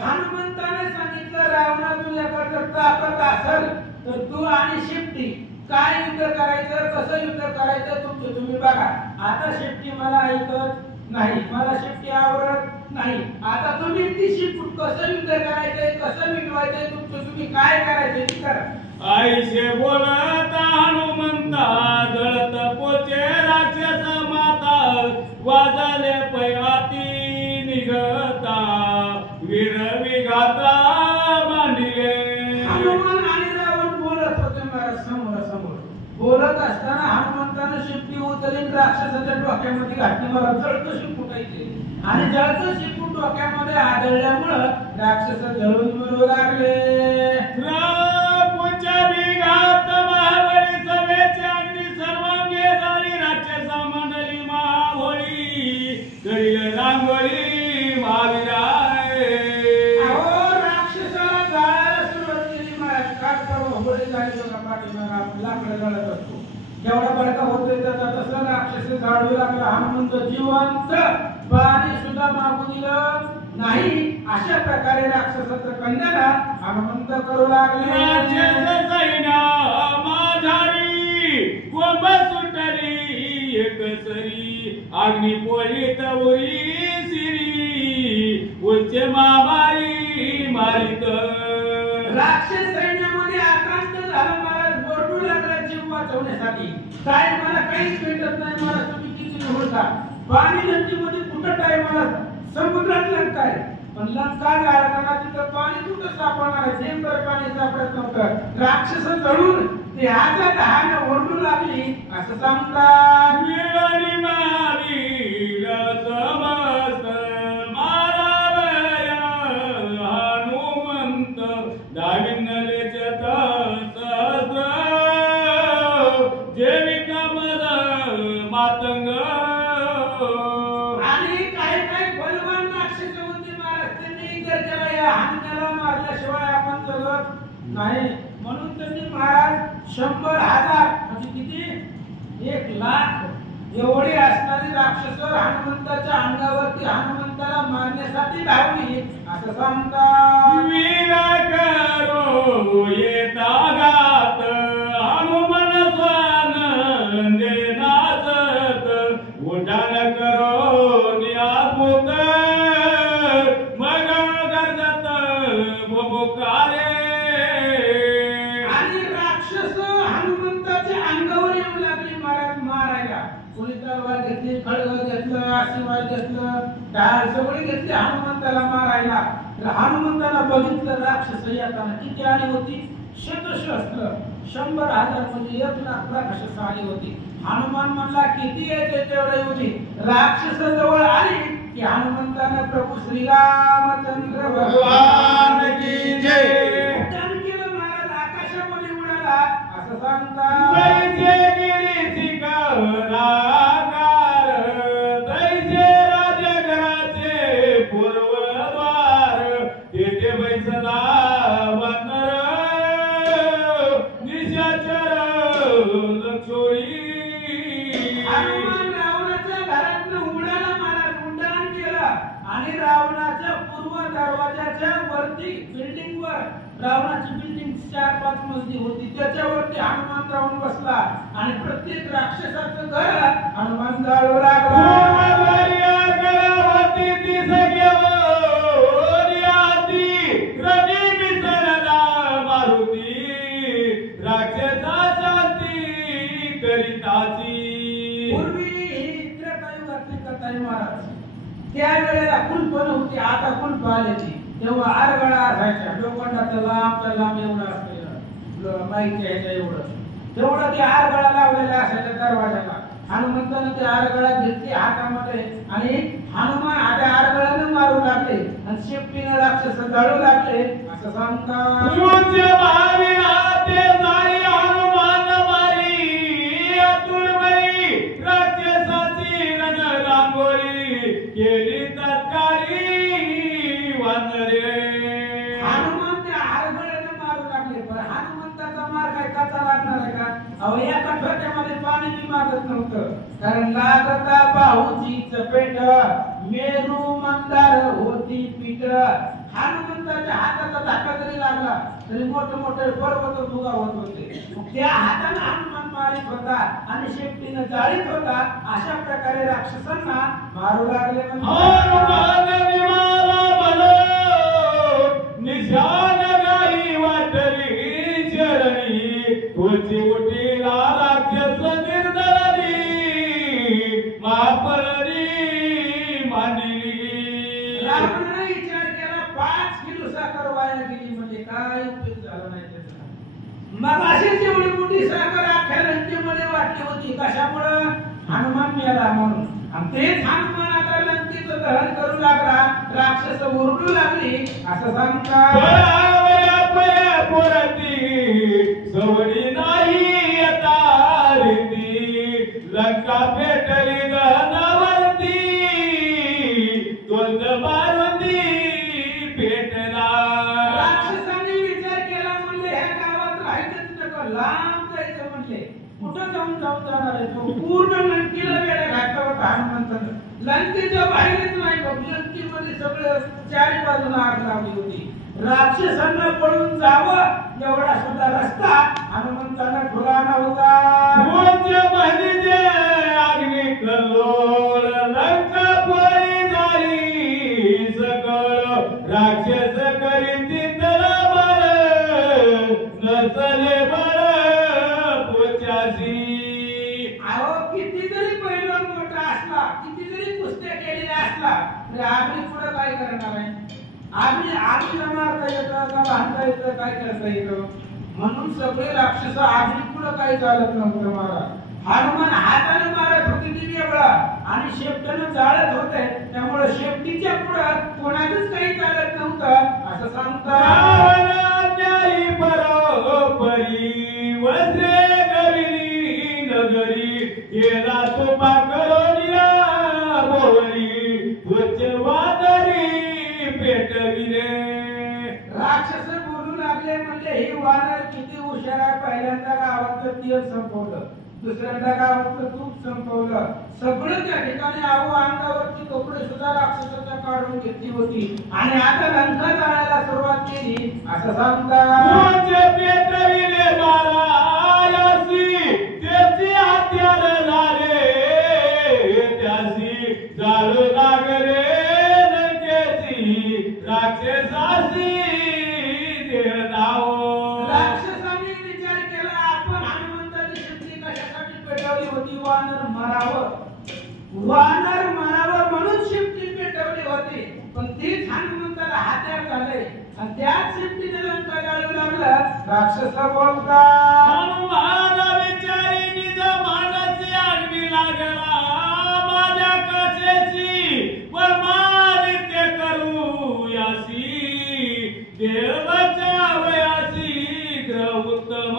हनुमंताने सांगितलं रावणा तुझ्याकडे ताकद असेल तर तू आणि शेपटी काय युद्ध करायचं, कसं युद्ध करायचं तुमचं तुम्ही बघा. आता शेपटी मला ऐकत नाही, मला शेपटी आवडत नाही. आता तुम्ही ती शेपूट कसं युद्ध करायचंय, कसं मिटवायचंय तुमचं तुम्ही काय करायचंय ते करा. आईशे बोलत हनुमंता जळत पोचे राक्षस माता वाजले पयाती निघता वीर विघाता मांडिले. हनुमान आणि रावण बोलत होते समोर. बोलत असताना हनुमंताने शेपटी उचलून राक्षसाच्या डोक्यामध्ये घातली. मला जळतं शेपूट आहे आणि जळतं शेपूट डोक्यामध्ये आदळल्यामुळे राक्षस जळून मिळू लागले. विघात महाबळी सभेचे अग्नी सर्वांगे झाली राक्षसा मंडळी महाहोळी करील रांगोळी महावीराय. अहो राक्षसाला जाळायला सुरुवात केली महाराज. काट परवा होळी झाली बघा पाठीमागं लाकडं जळत असतो. जेवढा बडका होतोय त्याचा तसं राक्षस जाळू लागला. हनुमंत जिवंत पाणी सुद्धा मागू दिलं नाही. अशा प्रकारे राक्षसाचं कन्याला हनुमंत करू लागले. राक्षस सैन्या माझारी कोंब सुटली एकसरी अग्नी पोळीत उरी सिरी उच्च माबारी मारित. राक्षस सैन्यामध्ये आक्रांत झाला महाराज. ओरडू लागला जीव वाचवण्यासाठी. काय मला काहीच भेटत नाही. मला तुम्ही किती निवडता. पाणी नदीमध्ये कुठं काय मला समुद्रात लंका आहे. पण लंका जाळताना तिथं पाणी कुठं सापडणार आहे. जेंबर पाणी सापडत नव्हतं. राक्षस जळून ते हातात दहाने ओरडू लागली असं सांगतात. मिळाली मारी समस्त मारावया हनुमंत दाविनले सहस्र जेविका मद मातंग. आणि काय काय बलवान राक्षस होते महाराज. त्यांनी त्याला या हनुमानाला मारल्याशिवाय आपण जगत नाही. म्हणून त्यांनी महाराज 100,000 म्हणजे किती 1,00,000 एवढे असणारी राक्षस हनुमंताच्या अंगावरती हनुमंताला मारण्यासाठी धावली असं सांगतात. वीर करो येता गात हनुमन स्वानंदे नाचत उड्डाण करो नियामुत मग गर्जत भोकारे. आणि राक्षस हनुमंताच्या अंगावर येऊ लागली महाराज मारायला. कोणी तलवार घेतली, खड्ग घेतलं, आशीर्वाद घेतलं, ढाल सगळी घेतली हनुमंताला मारायला. तर हनुमंताला बघितलं राक्षस येताना किती आली होती. शतशस्त्र 100,000 म्हणजे 1,00,000 राक्षस आली होती. हनुमान म्हणला किती येते तेवढे होती. राक्षस जवळ आली की हनुमंतानं प्रभू श्रीरामचंद्र भगवान की जय. उड्डाण केलं महाराज. आकाशामध्ये उडाला असं सांगतात. दैसे गिरीची कराकार दैसे राजघराचे पूर्वद्वार तेथे बैसला वानर निशाचर लक्षोळी. हनुमान रावणाच्या घरातनं उडाला महाराज. उड्डाण केलं आणि रावणाच्या पूर्व दरवाजाच्या वरती बिल्डिंग वर रावणाची बिल्डिंग 4-5 मजली होती. त्याच्यावरती हनुमान जाऊन बसला आणि प्रत्येक राक्षसाचं घर हनुमान जाळू लागला. राक्षसा शांती करिताची. पूर्वी ही त्रेतायुगातली कथा आहे महाराज. त्यावेळेला कुलप नव्हती. आता कुलप आल्याची. तेव्हा आरगळा असायच्या. लोखंडाचा लांब एवढा असलेला माहिती ह्याच्या एवढं तेवढं ते आरगळा लावलेला असायच्या दरवाजाला. हनुमंतानं ते आरगळा घेतली हातामध्ये आणि हनुमान आता आरगळानं मारू लागले आणि शेपटीनं राक्षस जाळू लागले असं सांगतात. राक्षसाची रणरांगोळी केली तत्कारी वानरे. हनुमान त्या आरगळ्यानं मारू लागले. पण हनुमंताचा मार काय कसा लागणार आहे का. अहो या कठोट्यामध्ये पाणी बी मागत नव्हतं. कारण लागता बाहूची चपेट मेरू मंदार होती पीठ. हनुमंताच्या हाताचा धक्का जरी लागला तरी मोठे मोठे पर्वत उभा होत होते. त्या हाताने हनुमान मारित होता आणि शेपटीनं जाळीत होता. अशा प्रकारे राक्षसांना मारू लागले. निशान गाई वाटली चरणी तुझी उठीला राक्षस निर्दळी महापरी मांडली. रावणाने विचार केला 5 किलो साखर वाया गेली म्हणजे काय उपयोग झाला नाही त्याचा. मग अशीच एवढी मोठी साखर अख्ख्या लंकेमध्ये वाटली होती. कशामुळं हनुमान मेला म्हणून. आणि तेच हनुमान आता लंकेचं दहन करू लागला. राक्षस ओरडू लागली असं सांगतात. सवडी नाही आता रीती लंका पेटली दहनावरती वंद बारुंदी पेटला. राक्षसांनी विचार केला, म्हणले ह्या गावात राहायचंच नको, लांब जायचं म्हणले. कुठं जाऊन जाणार आहे तो? पूर्ण लंकेला वेळा घातला होता हनुमंतानं. लंकेच्या बाहेरच नाही बघ, लंकेमध्ये सगळं चारी बाजूला आग लावली होती. राक्षसांना पळून जावं एवढा सुद्धा रस्ता हनुमंतानं खुला नव्हता. म्हणजे अग्नी कल्लोळ लंका पोळी झाली सकळ. राक्षस करीती तलवार नचले बळ पोचासी. अहो किती जरी पैलवान मोठा असला, किती जरी कुस्त्या केलेल्या असला तरी आग्नी पुढे काय करणार आहे? आग्नीला मारता येतं का, बांधता येतं, काय करता येतं? म्हणून सगळे राक्षस आग्नी पुढे काही चालत नव्हतं. महाराज हनुमान हाताने मारत होते ते वेगळं आणि शेपटाने जाळत होते, त्यामुळे शेपटीच्या पुढे कोणाचंच काही चालत नव्हतं असं सांगतात. परोपरी वस्त्रे गरी नगरी केला तो पाकरोनिया बोवरी त्वच वादरी पेटविले. राक्षस बोलू लागले, म्हणजे हे वानर किती हुशार आहे. पहिल्यांदा गावातलं तेल संपवलं, दुसऱ्यांदा गावातलं तूप संपवलं, सगळं त्या ठिकाणी अंगावरची कपडे सुद्धा राक्षसाच्या काढून घेतली होती आणि आता लंका जाळायला सुरुवात केली असं सांगतात. पेटविले बारायासी त्याची हत्यार झाले, त्यासी जाळू लागले लंकेची राक्षसासी देह नाव. राक्षसांनी विचार केला, आपण हनुमंताची शक्ती कशासाठी पेटवली होती? वानर मरावं म्हणून शिफ्टी पेटवली होती, पण तीच हनुमंताला हत्यार झाले आणि त्याच शिफ्टीने लंका जाळू लागलं. राक्षस बोलतात, हनुमान विचारी निज मानसी अग्नी लागला माझ्या कसेची वमानित्य करू यासी देवाच्या वयासी ग्रह उत्तम.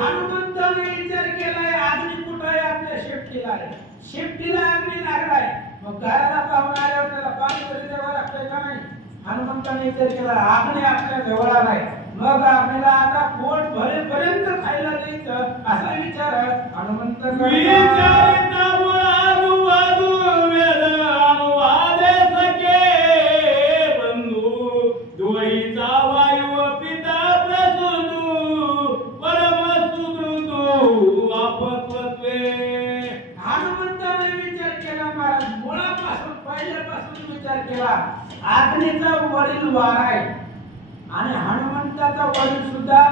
हनुमंताने विचार केलाय, अग्नी कुठं आहे? आपल्या शेपटीला आहे. शेपटीला अग्नी लागलाय, मग घराला पाहून आल्यावर त्याला पाणी तरी द्यावं लागतंय का नाही? हनुमंताने विचार केला, अग्नी आपल्या जवळ आलाय, मग आपल्याला आता पोट भरेपर्यंत खायला द्यायचं असा विचार हनुमंत विचारिता अनुवादू वेद अनुवादे सखे बंधू द्वैता वायू पिता प्रसूदू परम सुदृदू आपत्वत्वे. हनुमंताने विचार केला, महाराज मुळापासून पहिल्यापासून विचार केला. अग्नीचा वडील वार आहे आणि हनुमंताचा वडील सुद्धा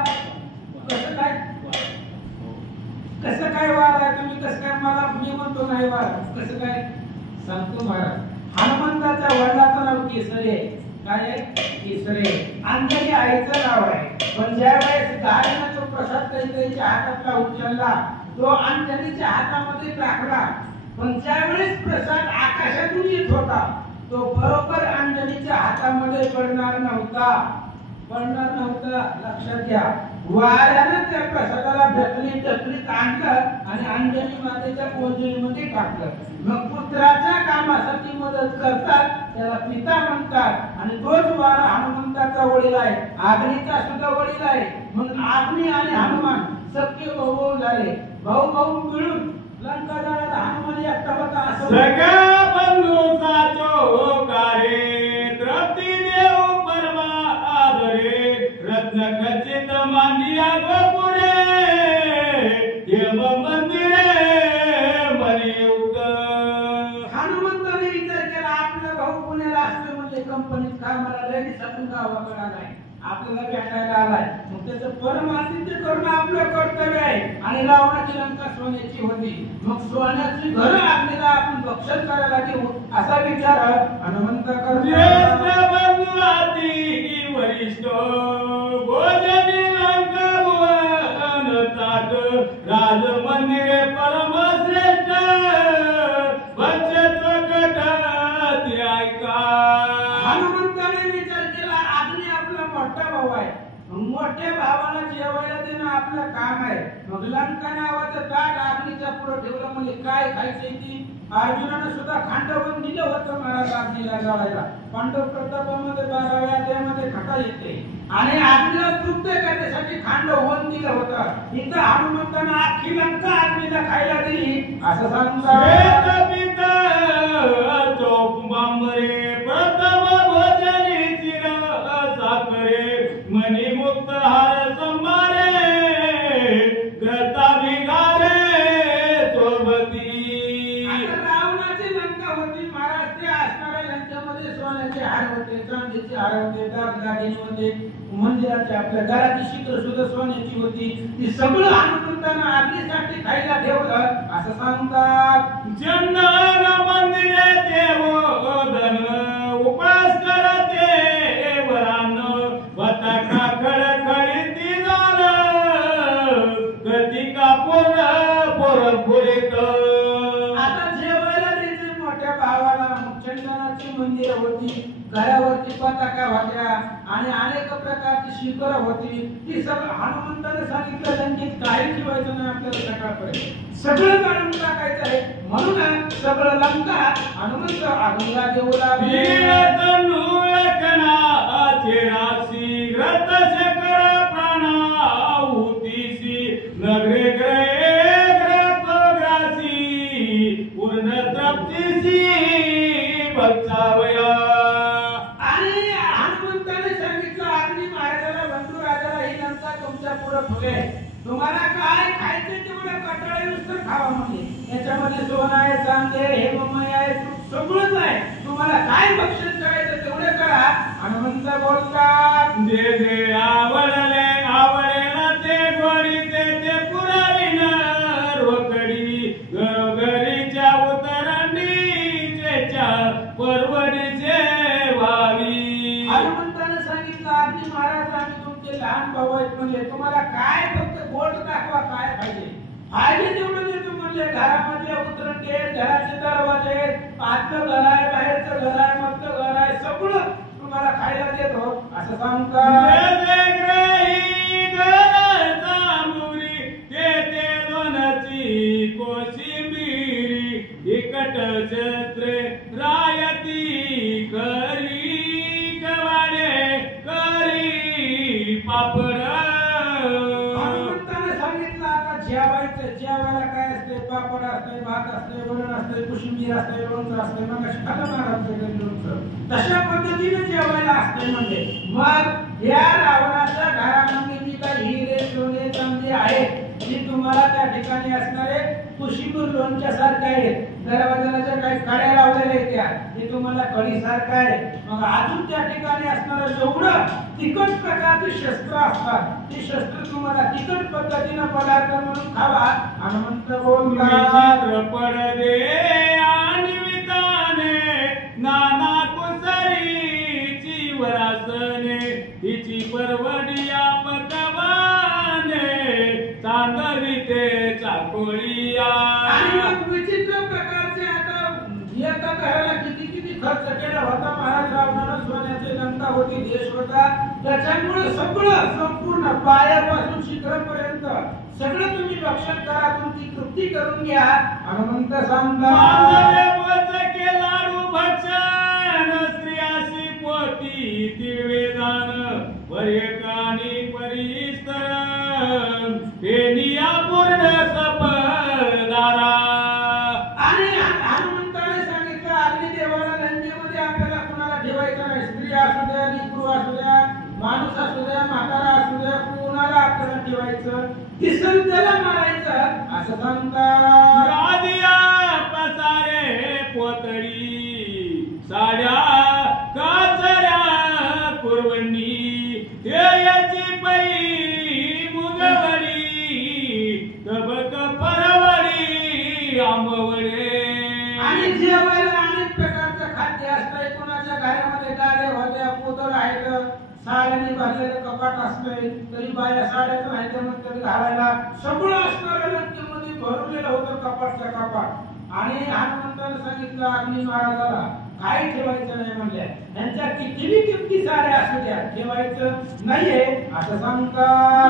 कसं काय वार आहे? तुम्ही कसं काय? मला मी म्हणतो नाही वार, कसं काय सांगतो महाराज. हनुमंताच्या वडिलाचं नाव केसरी आहे. काय आहे? केसरी. अंजनी आईचं नाव आहे. पण ज्या वेळेस गायीने तो प्रसाद कैकेयीच्या हातातला उचलला, तो अंजनीच्या हातामध्ये टाकला, पण ज्यावेळेस प्रसाद आकाशातून येत होता तो बरोबर अंजनीच्या हातामध्ये पडणार नव्हता. लक्षात घ्या. वाऱ्यानं त्या प्रसादाला ढकलीत आणलं आणि अंजनी मातेच्या पोजणीमध्ये टाकलं. मग पुत्राच्या कामासाठी मदत करतात त्याला पिता म्हणतात आणि तोच वारा हनुमंताचा वडील आहे, अग्नीचा सुद्धा वडील आहे. म्हणून अग्नी आणि हनुमान सख्य भाऊ झाले. भाऊ मिळून लंका जाळायला हनुमान एकटा होता असं सगळा बंधू साचो कारे तृप्ती देव परमा आदरे रत्न खचित मांडिया गोपुरे देव मंदिरे मनियुक्त. हनुमंताने विचार केला, आपला भाऊ पुण्याला असले म्हणजे कंपनीत कामाला लगेच आपण गावाकडे आलाय, आपल्याला भेटायला आलाय, मग त्याचं परमातिथ्य करणं आपलं कर्तव्य आहे. आणि रावणाची लंका सोन्याची होती, मग सोन्याची घरं आपल्याला आपण भक्षण करायला देऊ असा विचार हनुमंत करतो. वरिष्ठ भोजनी लंका भुवन ताट राज मंदिरे परम श्रेष्ठ बचत कट ऐका. हनुमंताने विचार केला, अग्नी आपला मोठा भाऊ आहे, मोठ्या भावाला जेवायला देणं आपलं काम आहे. मग लंका नावाचं ताट अग्नीच्या पुढे ठेवलं म्हणजे काय खायचंय ती. अर्जुनानं सुद्धा खांडवून दिलं होतं महाराज अग्नीला जाळायला. पांडव प्रतापामध्ये 12व्या अध्यायामध्ये कथा येते. आणि अग्नीला तृप्त करण्यासाठी खांडवून दिलं होतं. इथं हनुमंतानं अख्खी लंका अग्नीला खायला दिली असं सांगतात. मणिमुक्त हार संभारे ग्रता भिगारे सोबती. आता रावणाची लंका होती महाराज. ते असणाऱ्या लंकेमध्ये सोन्याचे हार होते, चांदीचे हार होते, दागदागिने होते, मंदिराच्या आपल्या घराची शिखर सुद्धा सोन्याची होती. ती सगळं हनुमंतानं अग्नीसाठी खायला ठेवलं असं सांगतात. चंदन मंदिरे देव धन उपास करते वरान वतका खळखळीती झालं गती कापूर पुरपुरीत. आता जेवायला द्यायचे मोठ्या भावाला. चंदनाची मंदिर होती, घरावरती पताका होत्या आणि अनेक प्रकारची शिखर होती. ती सगळं हनुमंताने सांगितलं लंकेत काही ठेवायचं नाही आपल्याला सकाळपर्यंत, सगळं काढून टाकायचं आहे. म्हणून सगळं लंका हनुमंत अग्नीला देऊ लागले. नगरे ग्रही पूर्ण तृप्तीसी बचावया. आणि हनुमंताने सांगितलं अग्नी महाराजाला, बंधू राजाला, ही लंका तुमच्या पुढे ठेवली. तुम्हाला काय खायचं तेवढं कटाळे नुसतं खावा. म्हणजे याच्यामध्ये सोनं आहे, चांदी आहे, हेममय आहे, सगळंच आहे. तुम्हाला काय भक्षण करायचं तेवढं करा. हनुमंत बोलतात. जे जे आवडले आवडेला ते गोडी ते पुराविन रोकडी घरोघरीच्या उतरंडीच्या परवडीचे व्हावी. हनुमंताने सांगितलं अग्नी महाराज आम्ही तुमचे लहान भाऊ आहेत. म्हणजे तुम्हाला काय फक्त बोट दाखवा, काय पाहिजे पाहिजे तेवढं देतो. म्हणजे घरामधले उतरंडी आहेत, घराचे दरवाजे आहेत, आतलं घर आहे, बाहेरचं घर आहे, मधलं घर आहे, सगळं तुम्हाला खायला देतो असं सांगतात. इकट छत्रे रायती करी गवाडे करी पापड. हनुमंताने सांगितलं आता जेवायचं. जेवायला काय असते? पापड असते, भात असते, वरण असते, कोशिंबीर असते, लोणचं असते. मग लोणचं तशा पद्धतीने जेवायला असते. म्हणजे मग या रावणाच्या घरामध्ये जी काही हिरे सोने चांदी आहे ती तुम्हाला त्या ठिकाणी असणारे कोशिंबीर लोणच्या सारखे आहेत. दरवाजाला ज्या काही कड्या लावलेल्या आहेत त्या ते तुम्हाला कडी सारखं आहे. मग अजून त्या ठिकाणी असणारं जेवढं तिखट प्रकारचे शस्त्र असतात ते शस्त्र तुम्हाला तिखट पद्धतीने पदार्थ म्हणून खावा. हनुमंत बोलतात. पडदे आणि विताने नाना कुसरीची वरासने हिची परवडिया पकवाने चांदविते चाकोळिया. आणि मग विचित्र प्रकारचे आता एका घराला किती किती खर्च केला होता महाराज रावणानं. सोन्याची लंका होती, देश होता. त्याच्यामुळे सगळं संपूर्ण पायापासून शिखरापर्यंत सगळं तुम्ही भक्षण करा, तुमची तृप्ती करून घ्या. हनुमंत सांगतात. लाडू भक्षण स्त्रियासी पोटी तिळवेदान पर्यकानी परिस्तर पेनिया पूर्ण सपदारा. आणि हनुमंताने सांगितलं अग्निदेवाला लंकेमध्ये आपल्याला कुणाला ठेवायचं नाही. स्त्री असू द्या, लेकरू असू द्या, माणूस असू द्या, म्हातारा असू द्या, कुणाला आपल्याला ठेवायचं? दिसल त्याला मारायचं असं सांगतात. गादिया पसारे पोतडी साड्या काचऱ्या कुरवणी तेयाची पै मुगवडी तबक परवडी आंबवडे. आणि जेवायला अनेक प्रकारचं खाद्य असतंय. कोणाच्या घरामध्ये गाड्या होत्या, पोतळ आहेत, साड्याने भरलेलं कपाट असतंय. तरी बाया साड्याच नाही म्हणतात घालायला. सगळं असणारं लंकेमध्ये भरलेलं होतं कपाटच्या कपाट. आणि हनुमंताने सांगितलं अग्नी महाराजाला काय ठेवायचं नाही म्हणल्या, त्यांच्या कितीही किमती साऱ्या असू द्या ठेवायचं नाहीये असं सांगतात.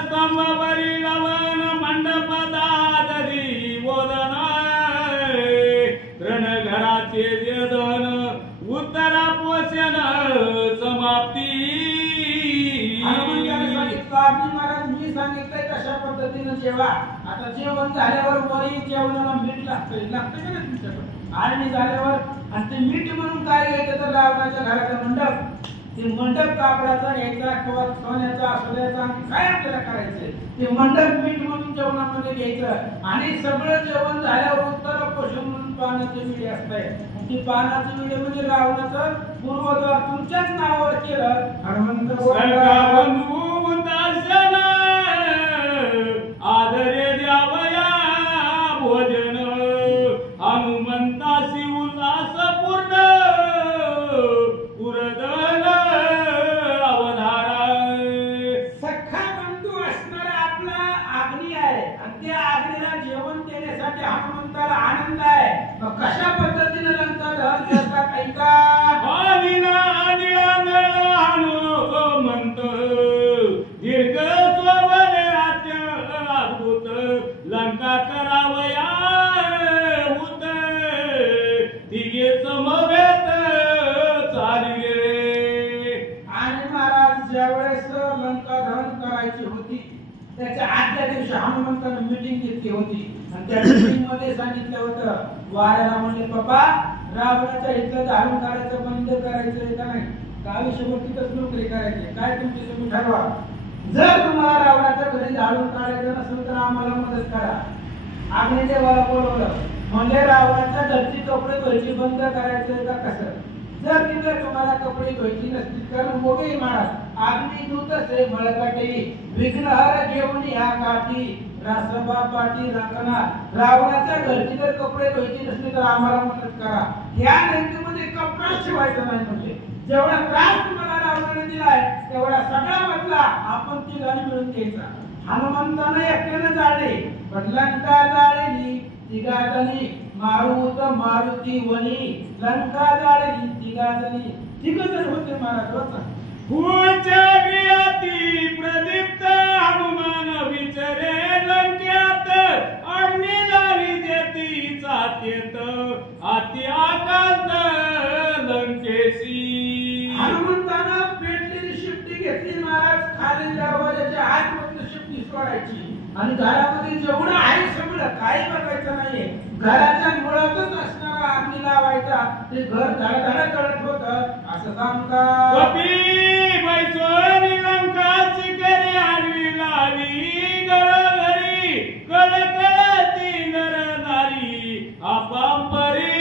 स्तंभावरी लवण मंडपदादरी बोधना रणघराचे जदन उत्तरा पोषण समाप्ती. हनुमंताने सांगितलं अग्नी महाराज मी सांगितलंय तशा पद्धतीने जेवा. आता जेवण झाल्यावर वरी जेवणाला मीठ लागतं का नाही तुमच्याकडे? आळणी झाल्यावर आणि ते मीठ म्हणून काय घ्यायचं तर रावणाच्या घराचा मंडप, ते मंडप कापडाचा घ्यायचा किंवा सोन्याचा सोन्याचा काय आपल्याला करायचंय ते मंडप मीठ म्हणून जेवणामध्ये घ्यायचं. आणि सगळं जेवण झाल्यावर उत्तर पोषण म्हणून पानाचे विडे असतंय. ती पानाचे विडे म्हणजे रावणाचं पूर्वद्वार तुमच्याच नावावर केलं. हनुमंत आदरे द्यावया भोजन हनुमंतासी उल्हास पूर्ण पुरदन अवधारा. सख्खा बंधू असणारा आपला अग्नी आहे आणि त्या अग्नीला जेवण देण्यासाठी हनुमंताला आनंद आहे. मग कशा पद्धतीने लंका दहन करतात ऐका. हनुमंत दीर्घ स्ववरात्य अद्भुत लंका करावया होत तिघे समवेत चालले. आणि महाराज ज्यावेळेस लंका दहन करायची होती त्याच्या आदल्या दिवशी हनुमंताने मीटिंग घेतली होती आणि त्या मीटिंग मध्ये सांगितलं होतं वाऱ्याला म्हणले बाबा रावणाच्या इथलं दहन करायचं बंद करायचं का नाही, आयुष्यभर नोकरी करायची काय तुमची तुम्ही ठरवा. जर तुम्हाला रावणाच्या घरी झाडून काढायचं नसेल तर आम्हाला मदत करा. आम्ही देवाला बोलवलं म्हणजे रावणाच्या घरची कपडे धुवायची बंद करायचं का कसं. जर तिथे तुम्हाला कपडे धुवायची नसतील कारण मोठे महाराज आग्नी दूतच आहे मळकाटे विघ्नहर घेऊन या काठी रासबा पाठी राखणा. रावणाच्या घरची जर कपडे धुवायची नसली तर आम्हाला मदत करा. या लंकेमध्ये कपडाच ठेवायचा नाही म्हणजे जेवढा त्रास तुम्हाला रावणाने दिलाय तेवढा सगळा बदला आपण तिघांनी मिळून घ्यायचा. हनुमंताने एकट्याने जाळले पण लंका जाळली तिघाजणी मारुत मारुती वनी. लंका जाळली तिघाजणी तिघजण होते महाराज होता. प्रदीप्त हनुमान विचरे लंक्यात अग्नी लाली देती चातेत अति आकांत लंकेशी. हनुमंतानं पेटलेली शिट्टी घेतली महाराज. खाली दरवाजाच्या आतमध्ये शिट्टी सोडायची आणि घरामध्ये जेवढं आहे सगळं काही बघायचं नाहीये. घराच्या मुळातच असणारा अग्नी लावायचा. ते घर धडाधडा जळत होतं असं सांगतात. कपी बैसोनी लंकाची करी आडवी लावी घरोघरी कळकळती नरनारी अपांपरी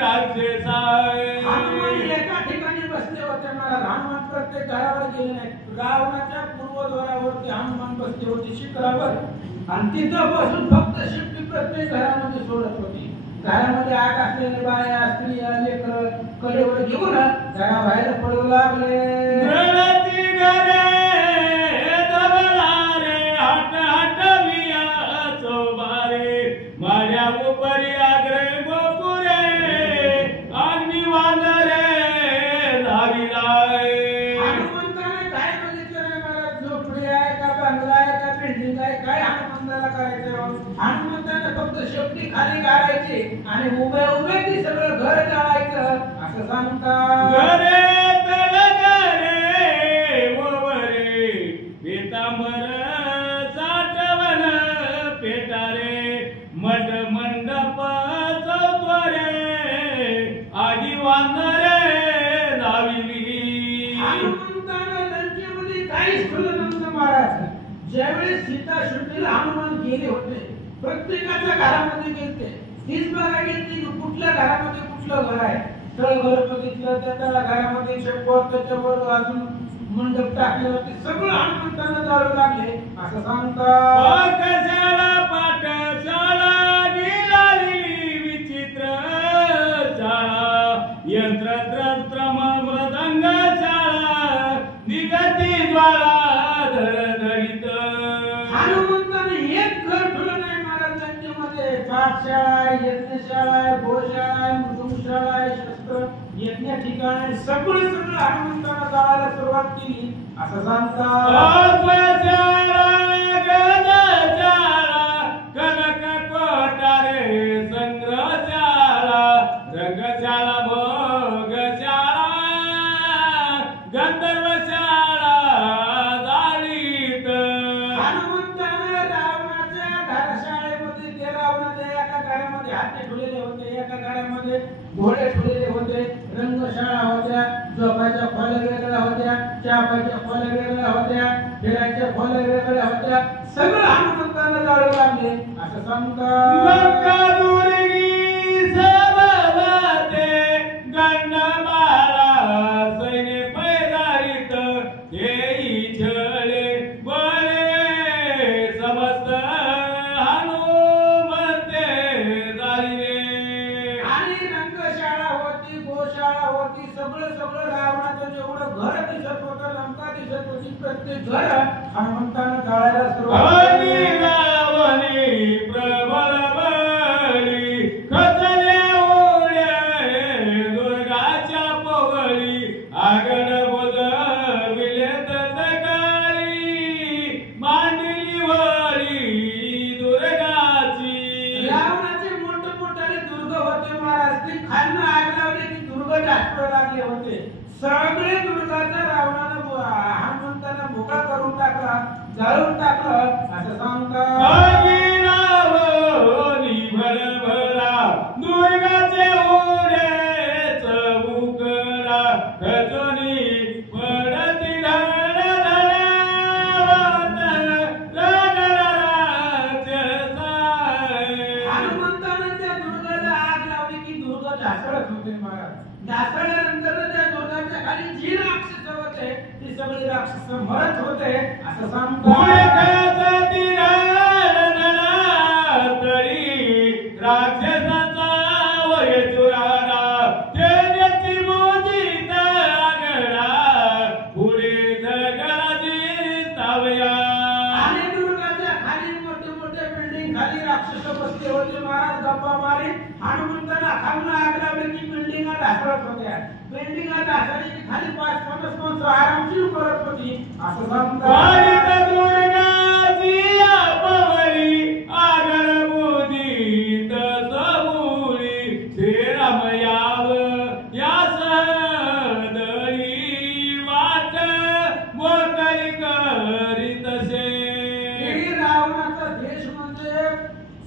राक्षसाय. हनुमान एका ठिकाणी बसले होते महाराज. हनुमान प्रत्येक घरावर गेले नाही. रावणाच्या पूर्वद्वारावरती हनुमान बसले होते शिखरावर आणि तिथं बसून फक्त शिट्टी प्रत्येक घरामध्ये सोडत होती. घरामध्ये आग असलेले बाया स्त्रिया लेकर कडेवर घेऊन घराबाहेर पडू लागले. माझ्या उपरी आग्रे गोपुरे अग्नी वानरे धाविलाय. हनुमंताने काय बघितलं नाही मला. झोपडी आहे का बंगला आहे का बिल्डिंग आहे काय हनुमंताला करायचं. हनुमंताने फक्त शेपटी खाली काढायची आणि उभे उभे ती सगळं घर जाळायचं असं सांगतात. घरे तळ घरे वरे पीतांबर साठवण पेटारे मठ मंडप चौद्वारे आगी वांदरे लाविली. हनुमंतानं लंकेमध्ये काहीच ठेवलं नव्हतं महाराज. ज्यावेळेस सीता शुद्धीला हनुमान गेले होते प्रत्येकाच्या घरामध्ये गेलते. तीच बघायला गेलती कुठल्या घरामध्ये कुठलं घर आहे. तळघर बघितलं त्या तळा घरामध्ये छप्पर त्याच्यावर अजून मंडप टाकलेलं ते सगळं हनुमंतानं जाळू लागले असं सांगतात. पाकशाळा पाठशाळा निराली विचित्र शाळा यंत्र तंत्र मृदंग शाळा निगती ज्वाळा धडधडीत. हनुमंताने एक घर ठेवलं नाही महाराज लंकेमध्ये. पाठशाळा आहे, यज्ञशाळा आहे, गोशाळा आहे, मृदुशाळा आहे, शस्त्र यज्ञ ठिकाण आहे, सगळं हनुमंतानं जाळायला सुरुवात केली असं सांगतात. कनक कोटारे संग्रहशाळा रंगशाळा भोगशाळा गंधर्वशाळा जाळीत. हनुमंतानं रावणाच्या घरशाळेमध्ये ते रावणाच्या एका घरामध्ये हाते ठेवलेले होते, एका घरामध्ये घोडे ठेवलेले होते, रंगशाळा होत्या, झोपायच्या खोल्या वेगळ्या होत्या, चहापायच्या खोल्या वेगळ्या होत्या, फिरायच्या खोल्या वेगळ्या होत्या, सगळं हनुमंतानं जाळू लागले असं सांगतात. गंडमाला सैन्य पैदारीत येई झळे बळे समस्त हनुमंते जाळीले. आणि रंगशाळा होती, गोशाळा होती, सगळं रावणाचं जेवढं घर दिसत होतं, लंका दिसत होती, प्रत्येक घर हनुमंतानं जाळायला सुरुवात केली. प्रबळ बळी खचले उडे दुर्गाच्या पोगळी आगड बोजविले सकाळी मांडली वळी दुर्गाची. रावणाचे मोठमोठाले दुर्ग होते महाराज, ते खालनं आग लावले की दुर्ग जास्त लागले होते. सगळे दुर्गाचा रावणानं हनुमंतानं भोगा करून टाकला, जाळून टाकलं असं सांगतात. दुर्गाचे उडे चौकडा खचुनी पडती हनुमंतानं त्या दुर्गाला आग लावली की दुर्ग ढासळत होते महाराज. ढासळल्यानंतर त्या दुर्गाच्या खाली जी राक्षस होते ती सगळी राक्षस मरत होते असं सांगतात. राक्षसाचा वय चुराडा तेजची मोदी आगडा पुढे झगडाची सावया. आणि दुर्गाच्या खाली मोठे बिल्डिंग खाली राक्षस बसले होते महाराज गप्पा मारे. हनुमंतांना खालून आग लावली की बिल्डिंगा ढासळत होत्या, बिल्डिंगा ढासळली की खाली 5-50 माणसं आरामशीर करत होती असं सांगतात. दुर्गाची अपवळी आगर बुधीत सबुळी श्रीराम याव या सहदळी वाट मोकळी करीतसे. रावणाचा देश म्हणजे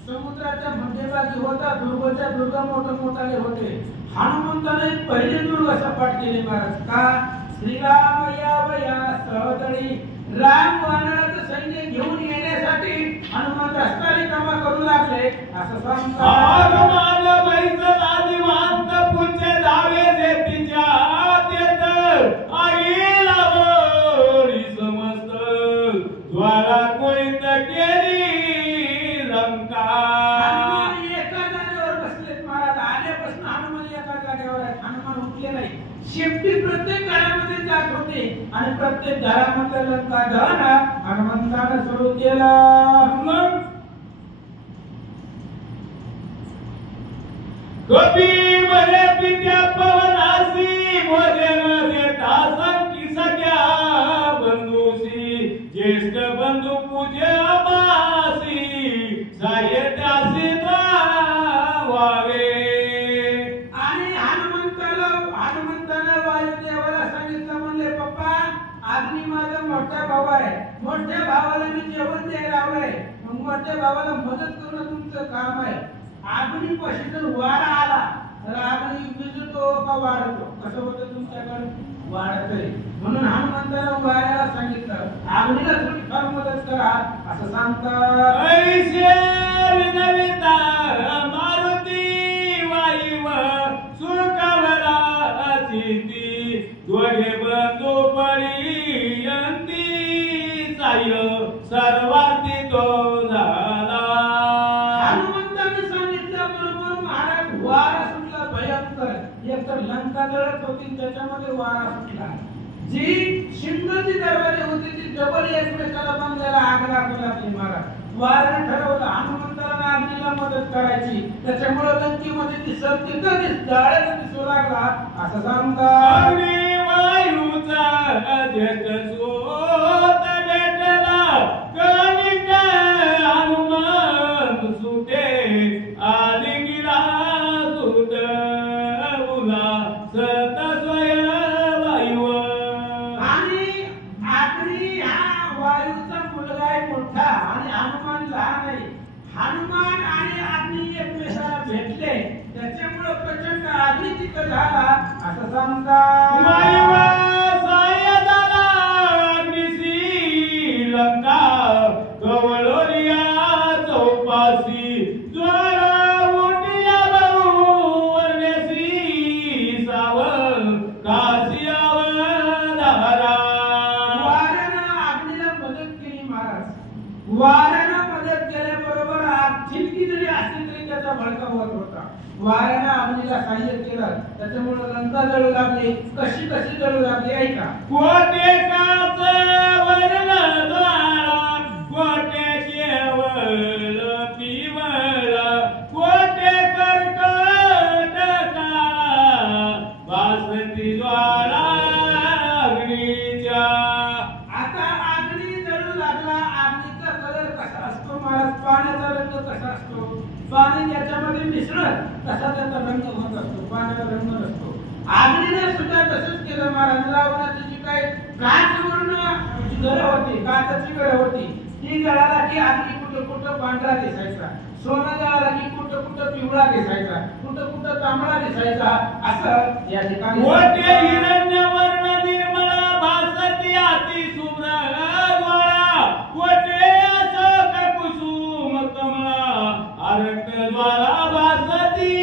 समुद्राच्या मध्यभागी होता, दुर्ग मोठमोठाले होते. हनुमंताने पहिले दुर्ग सपाट केले महाराज. का? श्रीराम याव या सहदळी. राम वानराचं सैन्य घेऊन येण्यासाठी हनुमान रस्ता रिकामा करू लागले असं सांगतात. पुढचे धावे शेतीच्या आत आईला वळी समस्त ज्वाला कोळीत केली लंका. हनुमान एका जागेवर बसलेत महाराज. आल्यापासून हनुमान एका जागेवर आहेत, हनुमान उठले नाही. शेपटी प्रत्येक घरामध्ये जात होते आणि प्रत्येक घरामधलं लंका दहन हनुमंतानं सुरू केलं. कपी म्हणे पित्या पवनासी भोजन देता संकी सख्या बंधूसी ज्येष्ठ बंधू पूजे अमासी साहित्यासी वावे. आणि हनुमंतानं वायुदेवाला सांगितलं, म्हणले पप्पा अग्नी माझा मोठा भाऊ आहे, मोठ्या भावाला मी जेवण द्यायला लावलंय, मग मोठ्या भावाला मदत करणं तुमचं काम आहे. अग्नी पाशी जर वारा आला तर अग्नी विजतो का वाढतो? कसं होतं तुमच्याकडे? वाढतंय. म्हणून हनुमंतानं वाऱ्याला सांगितलं अग्नीला थोडी फार मदत करा असं सांगतात. ऐसे विनविता मारुती वायुव सुखवला अतिथी दोघे बंधू पडियंती साय सर्वार्थी तो झाला. हनुमंतांनी सांगितलं बरोबर महाराज. वारा सुटला भयंकर. एकतर लंका जळत होती, त्याच्यामध्ये वारा सुटला. जी शिंगाची दरवाजे होती ती डबल एकमेकाला बांधायला आग लागू लागली महाराज. वाऱ्याने ठरवलं हनुमंताला अग्नीला मदत करायची. त्याच्यामुळे लंकेमध्ये ती तिथं जाळ्याचा दिसू लागला असं सांगतात. अग्नी वायूचा जगसोत भेटला कणिक हनुमान सुटे आली गिरा सुत उला सत स्वय वायू. आणि अग्नी हा वायूचा मुलगा आहे मोठा आणि हनुमान लहान आहे. हनुमान आणि अग्नी एकमेकाला भेटले त्याच्यामुळे प्रचंड अग्नी तिथं झाला असं सांगतात. साय झाला अग्निशी लंका कवळोलिया चौपासी ज्वाला उठिया बहुवर्णेसी सावल काशियावर धारा. वाऱ्यानं अग्नीला मदत केली महाराज. वाऱ्यानं मदत केल्याबरोबर ठिणगी जरी असली तरी त्याचा भडका होत होता. वाऱ्यानं अग्नीला सहाय्य केलं त्याच्यामुळे लंका जळू लागली. कशी कशी जळू लागली ऐका. कोटे काच वर्ण ज्वाळा कोटे केवळ पिवळा कोटे कर्कट काळा वासती ज्वाळा अग्नीच्या. आता अग्नी जळू लागला. अग्नीचा कलर कसा असतो महाराज? पाण्याचा रंग कसा असतो? पाणी त्याच्यामध्ये मिसळत तसा त्याचा रंग होत असतो. पाण्याचा रंग नसतो. अग्नीने सुद्धा तसंच केलं महाराज. रावणाची जी काही काचवर्ण घरं होती, काचाची घरं होती, ती जळाला की अग्नी कुठं कुठं पांढरा दिसायचा. सोनं जळाला की कुठं कुठं पिवळा दिसायचा, कुठं कुठं तांबडा दिसायचा. असं या ठिकाणी कोटे हिरण्यवर्ण निर्मळा भासती अति शुभ्र ज्वाळा कोटे अशोक कुसुम कमळा आरक्त ज्वाळा भासती.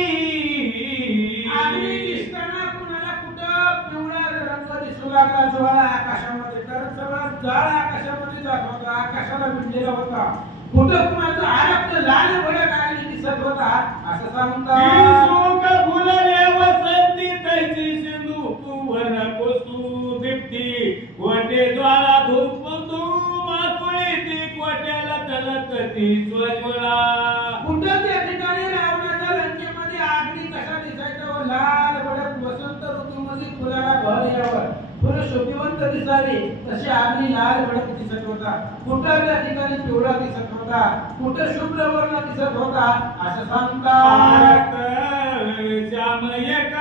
अग्नी दिसताना कुणाला कुठं पिवळा रंग दिसू लागला ज्वाळा आकाशामध्ये. तर सगळा जाळ आकाशामध्ये जात होता, आकाशाला भिडलेला होता. कुठं कुणाचा आरक्त लाल भडक अग्नी दिसत होता असं सांगतात. सुख फुलले वसंती तैसी सिंधू वर्ण कोसू दीप्ती कोटे ज्वाळा धूप माकुळी कोट्याला तलकती स्वज्वला. कुठं त्या ठिकाणी रावणाच्या लंकेमध्ये अग्नी कसा दिसायचा? लाल भडक वसंत ऋतूमध्ये फुलाला बहर यावं, फुलं शोभिवंत दिसावी तशी अग्नी लाल भडक दिसत होता. कुठं त्या ठिकाणी पिवळा दिसत होता, कुठं शुभ्र वर्ण दिसत होता असं सांगतात. श्याम एक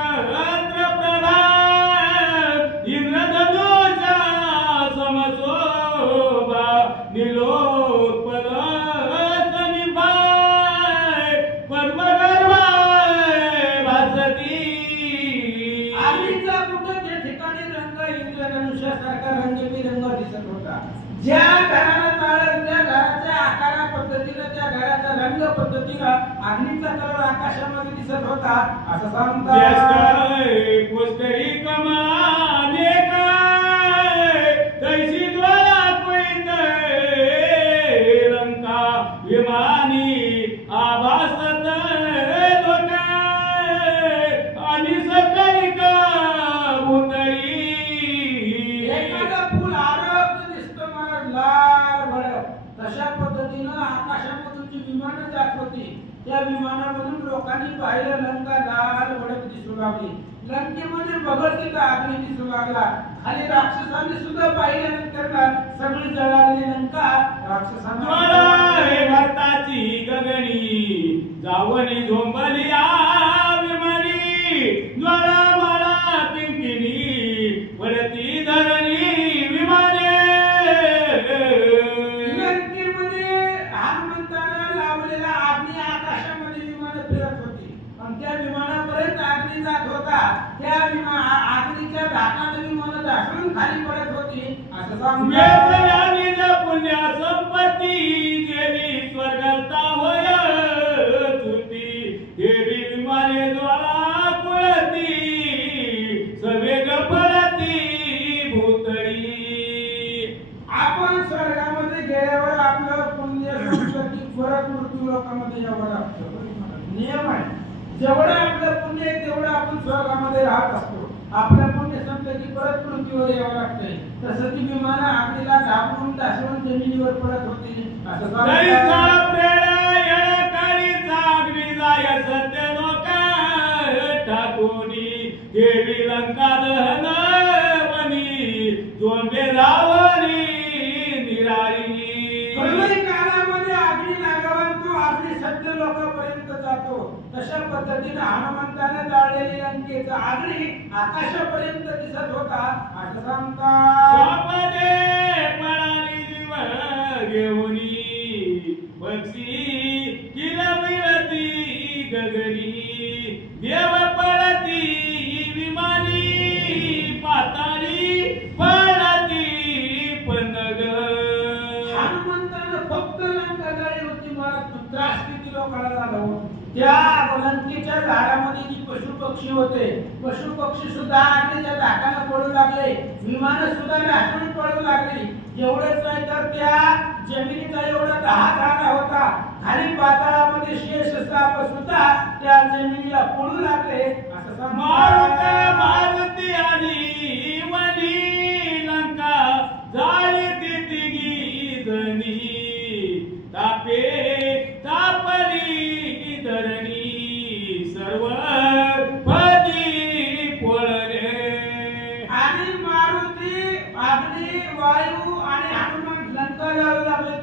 प्रभा इंद्रधनुषा समशोभा निलोत्पल सनिभाय पद्मगर्भाय भासती. अग्नीचा कुठं त्या ठिकाणी रंग इंद्रधनुष्यासारखा रंगबिरंग दिसत होता. ज्या घराला चालेल त्या घराच्या आकारा पद्धतीनं, त्या घराच्या रंग पद्धतीनं अग्नीचा कलर आकाशामध्ये दिसत होता असं सांगतात. पुस्तरी कमाने काय तैसी ज्वाळा कुळीत लंका विमानी आभासत लोक आणि सकाळी का भूतळी. एखादं फुल आरोग्य दिसतं मला लाल भडक, तशा पद्धतीनं आकाशामधून जी विमानं जात होती त्या विमानामधून लोकांनी पाहिलं लंका लाल भडक दिसू लागली. लंकेमध्ये बघत तिथं अग्नी दिसू लागला. खाली राक्षसांनी सुद्धा पाहिल्यानंतर सगळी जळालेली लंका राक्षसांना भारताची गगनी जावणी झोंबली विमानी ज्वाळा मला पिंपिनी पडती धरणी विमाने. लंकेमध्ये हनुमंतानं लावलेला अग्नी आकाशामध्ये विमान फिरत होती आणि त्या विमानापर्यंत अग्नी जात होता. त्या अग्नीच्या धाकाने विमान ढासळून खाली पडत होती असं सांगतात. पुण्या संपत्ती गेली स्वर्गाचा होय तुती देवी विमाने ज्वाळा कुळती सवेग पडती भूतळी. आपण स्वर्गामध्ये गेल्यावर आपलं पुण्य संपत्ती परत मृत्यू लोकांमध्ये यावं लागतं. नियम आहे. जेवढं आपलं पुण्य आहे तेवढं आपण स्वर्गामध्ये राहत असतो. आपलं पुण्य संपलं की परत पृथ्वीवर यावं लागतंय. तसं ती विमानं अग्नीला दाबून ढासळून जमिनीवर पडत होती असं सांगतात. देवी लंका दहन वनी जोंबे रावणी निराळी प्रलय काळामध्ये अग्नी लागावा तो अग्नी सत्य लोकांपर्यंत जातो. तशा पद्धतीने हनुमंताने जाळलेली लंकेचा अग्नी आकाशापर्यंत दिसत होता. असं सांगतात स्वापदे पळाली जीव घेऊनी पक्षी किलबिलती गगनी देव पळती विमानी पाताळी पळती पन्नग. हनुमंतानं फक्त लंका जाळली होती. मला तू त्रास किती लोकांना झाला होता. त्या लंकेच्या झाडामध्ये जी पशु पक्षी होते, पशु पक्षी सुद्धा अग्नीच्या धाकाने पडू लागले, विमान सुद्धा नाचून पडू लागली. एवढेच नाही तर त्या जमिनीचा एवढा दहा झाला होता. खाली पाताळामध्ये शेष साप सुद्धा त्या जमिनीला पडू लागले. असं मारुती आली वनी लंका जाळी तिघी जणी तापे तापली धरणी सर्व पदी पोळले. आणि मारुती अग्नी वायू आणि हनुमान लंका जाळू लागले.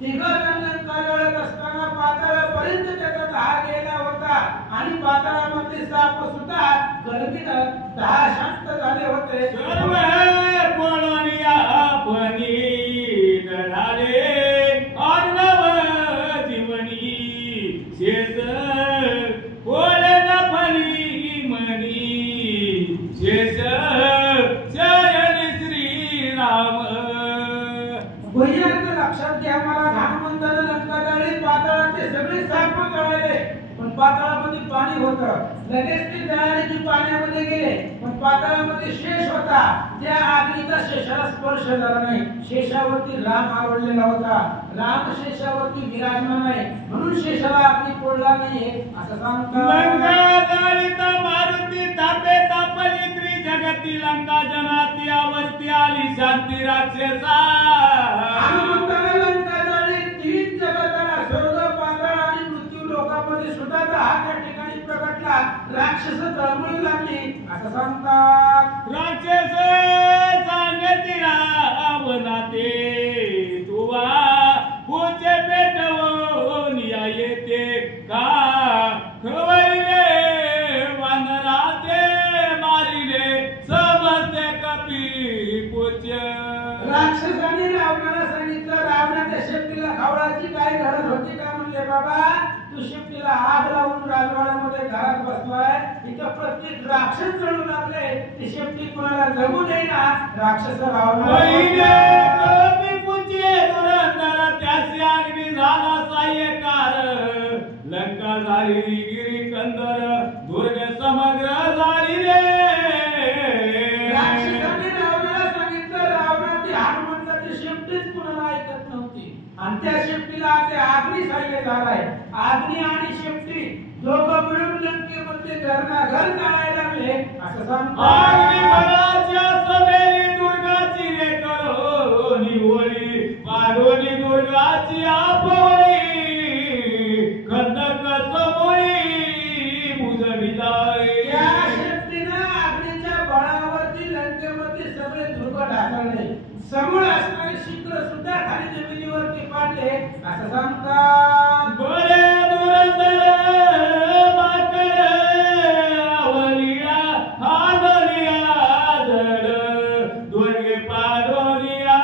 तिघजण लंका जाळत असताना पाताळापर्यंत त्याचा दहा गेला होता. आणि पाताळामध्ये साप सुद्धा गर्मीनं दहा शांत झाले होते. सर्व पोळणी आपणी दळाले अर्णव जीवनी शेष पोळे फणी मनी शेष शयन श्रीराम. भैयाचं लक्षात घ्या. मला हनुमंतानं लंका जाळली, पाताळाचे सगळे साप जळाले, पण पाताळामध्ये पाणी होतं. लगेच ते जळाले की पाण्यामध्ये गेले, पण पाताळामध्ये शेष होता. त्या अग्नीचा शेषाला स्पर्श झाला नाही. शेषावरती राम आवडलेला होता. राम शेषावरती विराजमान आहे, म्हणून शेषाला अग्नी पोळला नाहीये. असं सांगतात लंका जाळीत मारुती तापे तापली त्रिजगती लंका जनाती आवर्ती आली शांती राक्षसा. हनुमंतानं लंका जाळली, तीन जगताला स्वर्ग पाताळ आणि मृत्यू लोकांमध्ये सुद्धा दहा त्या ठिकाणी प्रगटला. राक्षस तळमळू लागली. असं सांगतात राक्षस सांगती रावणाते तुवा पुचे पेटवून या येते का खवळले वानराते मारिले समजते कपी पुच. राक्षसाने रावणाला सांगितलं, रावणाच्या शेपटीला खावळाची काय गरज होती का? म्हणले बाबा तू शेपटीला आग लावून राजवाड्यामध्ये घरात बसलाय, इथं प्रत्येक राक्षस जळू लागले, ती शेपटी कोणाला जगू दे ना. राक्षस पहिले कपी पुचे दुरंदर त्यासी अग्नी झाला सायकार लंका झाली गिरी कंदर दुर्ग समग्र झाली रे. राक्षसाने रावणाला सांगितलं, रावणाची हनुमंताची शेपटीच कोणाला ऐकत नव्हती, आणि त्या शेपटीला ते अग्नी साह्य झालाय. अग्नी आणि शेपटी दोघं मिळून लंकेमध्ये घरना-घर जाळायला लागले. असं सांगतात अग्निबळाच्या सभेली दुर्गाची रे करोनी होळी पाडोनी दुर्गाची आपोळी खंडक समोळी बुजविलाय. या शेपटीनं अग्नीच्या बळावरती लंकेमध्ये सगळे दुर्ग ढासळले. समोर असणारे शिखर सुद्धा खाली जमिनीवरती पाडले. असं सांगतात बळे दुरंदर माकड आवलिया हादलिया जड दुर्गे पाडोलिया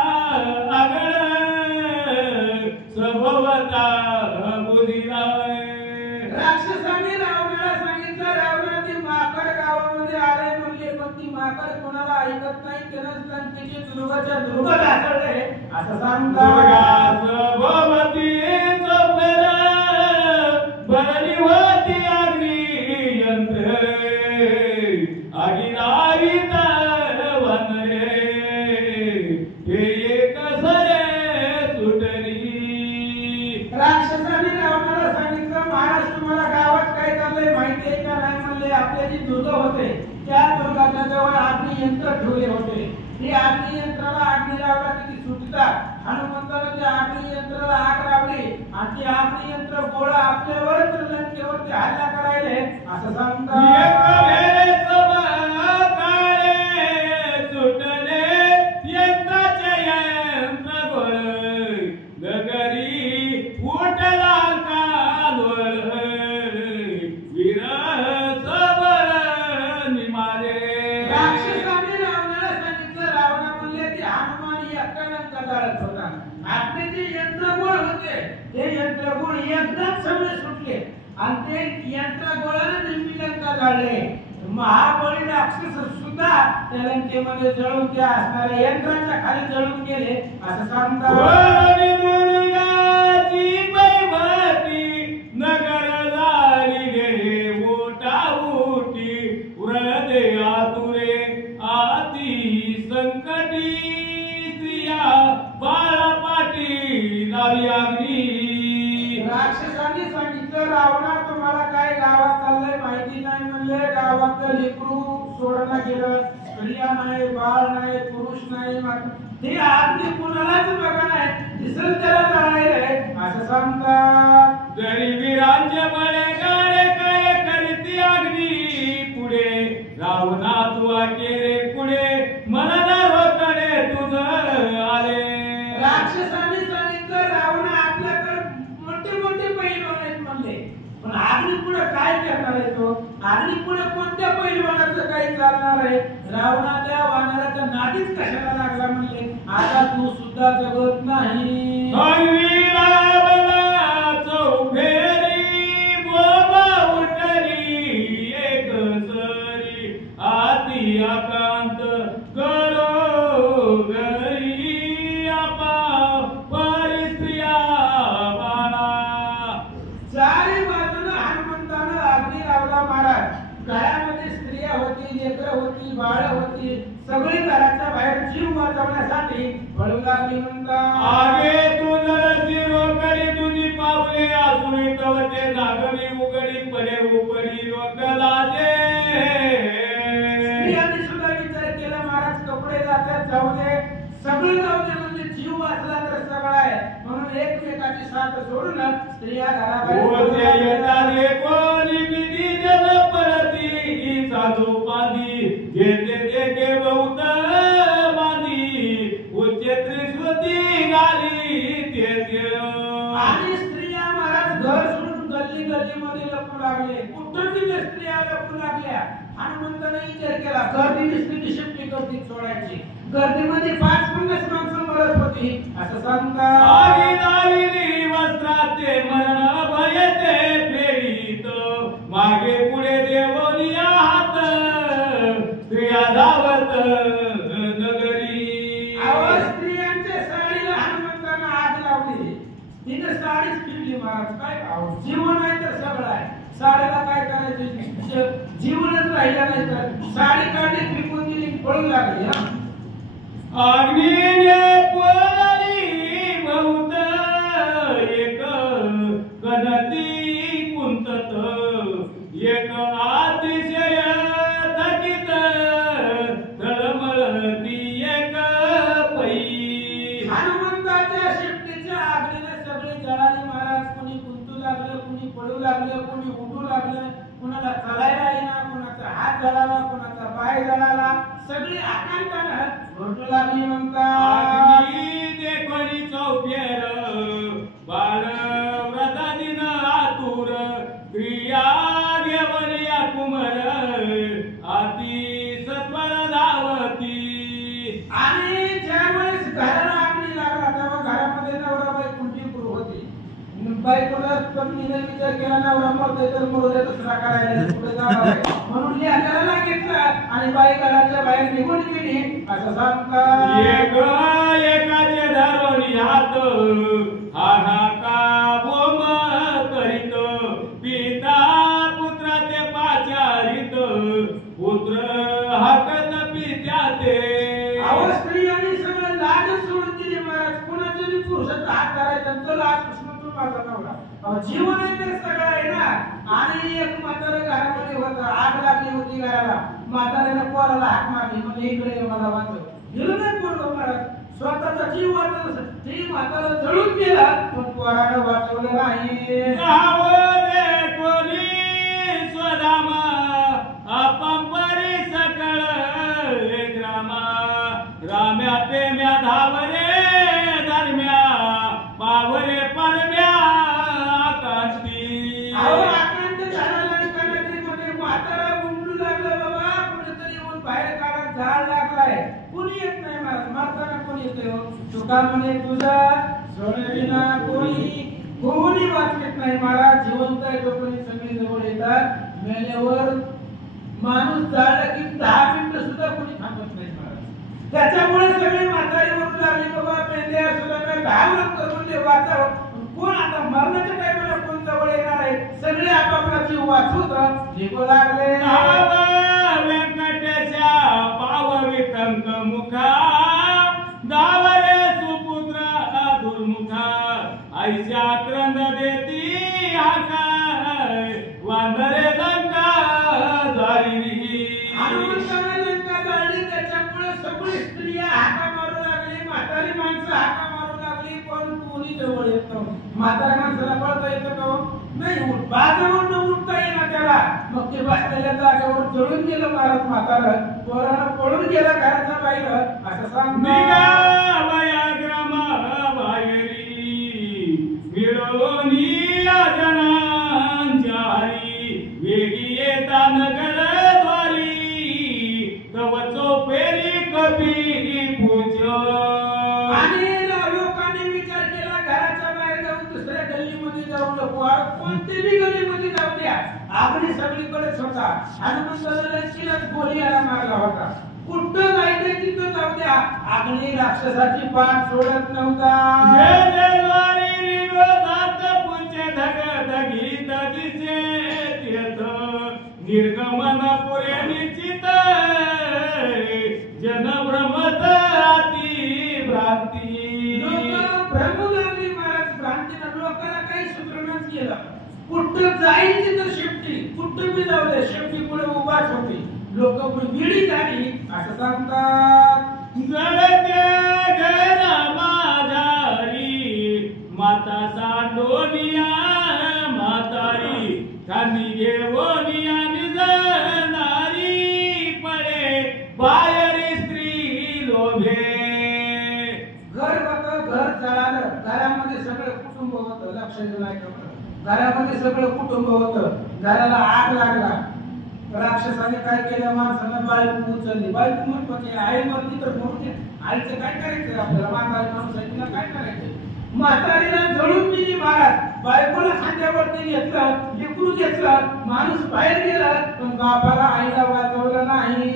आगड सभवता बुधिलाय. राक्षसाने रावणाला सांगितलं, रावणाचे माकड गावामध्ये आले म्हणले, पण ती माकड कोणाला ऐकत नाही. त्यानं लंकेचे दुर्गाच्या दुर्ग ढासळले. असं सांगतात दुर्गा सभवती सभर भरली होती अग्नी यंत्र अगिरावित वनरे हे एक सरे सुटली. राक्षसाने रावणाला सांगितलं, महाराज तुम्हाला गावात काय चाललंय माहिती आहे का? नाही म्हणले, आपले जी दुर्ग होते त्या दुर्गाच्या जवळ अग्नी यंत्र ठेवले होते. ते अग्नी यंत्राला अग्नी लावला की सुटतात. हनुमंतानं त्या अग्नी यंत्राला आग लावली, आणि ते अग्नी यंत्र गोळा आपल्यावरच लंकेवरती हल्ला करायले. असं एक सांगतात भेरे सब केलेले गुळ एकदाच सगळे सुटले आणि ते यंत्र गोळाने निम्मी लंका जाळले. महाबळी राक्षस सुद्धा त्या लंकेमध्ये जळून त्या असणाऱ्या यंत्राच्या खाली जळून गेले असं सांगतात. नगर झाली रे ओटा ओटी उरदे आतुरे आती संकटी स्त्रिया बाळापाटी लावी अग्नी. राक्षसांनी सांगितलं रावणा तुम्हाला काय गावात चाललंय माहिती नाही म्हणले. गावातलं लेकरू सोडणं गेलं, स्त्रिया नाही, बाळ नाही, पुरुष नाही, ते अगदी कुणालाच बघा नाही दिसल त्याला जाणारे असं सांगतात. गरिबीरांचे बळे गाडे काय करती अग्नी पुढे रावणा तुआ केले पुढे मनाला रोकडे तुझं आले. राक्षसांनी सांगितलं रावणा आपल्याकडे मोठे मोठे पैलवान आहेत म्हणले, पण अग्नी पुढे काय करणार आहे तो? अग्नी पुढे कोणत्या पैलवानाचं काही चालणार आहे? रावणा त्या वानराच्या नादीच कशाला लागला म्हणले. आता तू सुद्धा जगत नाही. आकांत करो गई आपा परिस्त्रिया बाणा. चारी बाजूला हनुमंतानं अग्नी लावला महाराज. घरामध्ये स्त्रिया होती, लेकरं होती, बाळ होती, सगळी घराच्या बाहेर जीव वाचवण्यासाठी पळू लागली म्हणतात. आगे तू नरसिंह करी तुझी पावले आसुरी तवते नागरी उघडी पडे उपडी रोकला दे. स्त्रियांनी सुद्धा विचार केला महाराज कपडे जातात जाऊ दे, सगळं जाऊ दे, म्हणजे जीव वाचला तर सगळं आहे म्हणून एकमेकाची साथ सोडून स्त्रिया घराबाहेर कोणी बिनी जल परती साधू पादी घेते देखे बहुत मादी उच्चे त्रिस्वती गाली ते. आणि स्त्रिया महाराज घर सोडून गल्ली गल्लीमध्ये लपू लागले. कुठं बी स्त्रिया लपू लागल्या. हनुमंताने विचार केला गर्दीची स्थिती शिफ्टी गर्दी सोडायची. गर्दीमध्ये 5-50 माणसं मरत होती असं सांगतात. आगी लावली वस्त्राचे मरण भयते फेरीत मागे पुढे देवनिया हात स्त्रिया धावत नगरी. स्त्रियांच्या साडीला हनुमंतानं आग लावली. तिने साडीच फिरली महाराज. काय जीवन आहे तर सगळं आहे. साडीला काय करायचं जीवनच राहिलं नाही तर साडी काढली फेकून दिली पळू लागली. अग्नीने पळली बहुत एक कनती कुंतत एक अतिशय थकित तळमळती एक पै. हनुमंताच्या शिफ्टीच्या आगीने सगळे जळाले महाराज. कोणी गुंतू लागलं, कोणी पळू लागलं, कोणी उठू लागलं, कोणाला चालायला येईना, कोणाचा हात जळाला, कोणाचा पाय जळाला, सगळी आकांतानं घोटू लागली म्हणतात. देखणी चौफेर बाळ व्रतादिन आतुर क्रिया घेवलिया कुमर अति सत्वर धावती. आणि ज्यावेळेस घराला आगणी लागला तेव्हा घरामध्ये नवरा बायकोची गृह होती. बायकोला पत्नीने विचार केला नवरा मरतोय तर मरू दे, दुसरा करायला पुढे जाणार आहे म्हणून लेकराला घेतलं आणि बाई घराच्या बाहेर निघून गेली असं सांगतात. एकाचे धरोनी हात हाहाका बोम करीत पिता पुत्राचे पाचारित पुत्र हाकत पित्याते. स्त्री आणि सगळं लाज सोडून दिली महाराज. कुणाच्या बी पुरुषाचा हात धरायचा तर आजपासून तू माझा नवरा. जीवन आहे तर सगळं आहे ना. आणि एक म्हातारा घरामध्ये होता, आग लागली होती घराला. म्हाताऱ्याने पोराला हाक मारली म्हणजे इकडे मला वाचव. गेलो नाही पोरगं महाराज. स्वतःचा जीव वाचवला, ते म्हातारा जळून गेला पण पोराला वाचवलं नाही. स्वधाम अपंपरी सकळ ग्रामा राम्या प्रेम्या धावरे धर्म्या पावरे परम्या आकांती. आकांत झाला मध्ये म्हातारा गुंडू लागला बाबा. कुणीतरी येऊन बाहेर काढत झाड लागलाय. कुणी येत नाही महाराज. मारताना कोणी येते हो? तुका म्हणे तुझा सोने विना कोणी कोणी वाचत नाही महाराज. जिवंत आहे तोपर्यंत सगळी जवळ येतात. मेल्यावर माणूस जाळला की 10 मिनिटं सुद्धा कोणी थांबत नाही महाराज. त्याच्यामुळे सगळे म्हातारी म्हणू लागले बाबा पेंद्या सुद्धा काय भावना करून वाचावं. कोण आता मरणाच्या टायमाला कोण जवळ येणार आहे. सगळे आपापला जीव वाचवत निघू लागले. व्यंकटेशा पाववितंक मुखा दावरे सुपुत्र दुर्मुखा आईच्या क्रंद देती हाकाय वांदरे लंका जाळली. हनुमंताने लंका जाळली. त्याच्यामुळे सगळी स्त्रिया हाका मारू लागली. म्हातारी माणसं हाका मारू लागली. पण कोणी जवळ येत नव्हतं. म्हाताऱ्या माणसाला पळता येतं का नाही. बाजूवरून उठता येईना त्याला. मग ते बसलेल्या जागेवर जळून गेलं महाराज म्हातारं. पोरानं पळून गेला घराच्या बाहेर असं सांगतो. वेगी येता नगर द्वारी तव चौपेरी कपी पूज. आणि लोकांनी विचार केला घराच्या बाहेर जाऊन दुसऱ्या गल्लीमध्ये जाऊ नको. कोणत्याही गल्लीमध्ये जाऊ द्या. आपली सगळीकडेच होता. हनुमंताला लंकेलाच गोळी याला मारला होता. कुठं जायचं तिथं जाऊ द्या. अग्नी राक्षसाची पाठ सोडत नव्हता. निर्गमन पुरे निश्चित जन भ्रमत अति भ्रांती. भ्रमू लागली महाराज. भ्रांतीनं लोकांना काही सुधरणच केलं. कुठं जाईल तिथं शेपटी. कुठं बी जाऊ दे शेपटी पुढे उभाच होती. लोक विडी झाली असं सांगतात. जळत्या घरा माझारी माता सांडोनिया म्हातारी खानी घेवोनिया निजनारी पडे बाहेरी स्त्री लोभे. घर होतं. घर जळालं. घरामध्ये सगळं कुटुंब होतं. लक्ष दिलं का? घरामध्ये सगळं कुटुंब होतं. घराला आग लागला. राक्षसाने काय केलं. माणसानं बायको उचलली. बायको म्हणत होती आई मरली तर मरू दे. आईचं काय करायचं आपल्याला. म्हातारी माणूस आहे तिला काय करायचं. म्हातारीला जळून दिली महाराज. बायकोला खांद्यावरती घेतलं. लिकरू घेतलं. माणूस बाहेर गेला पण बापाला आईला वाचवलं नाही.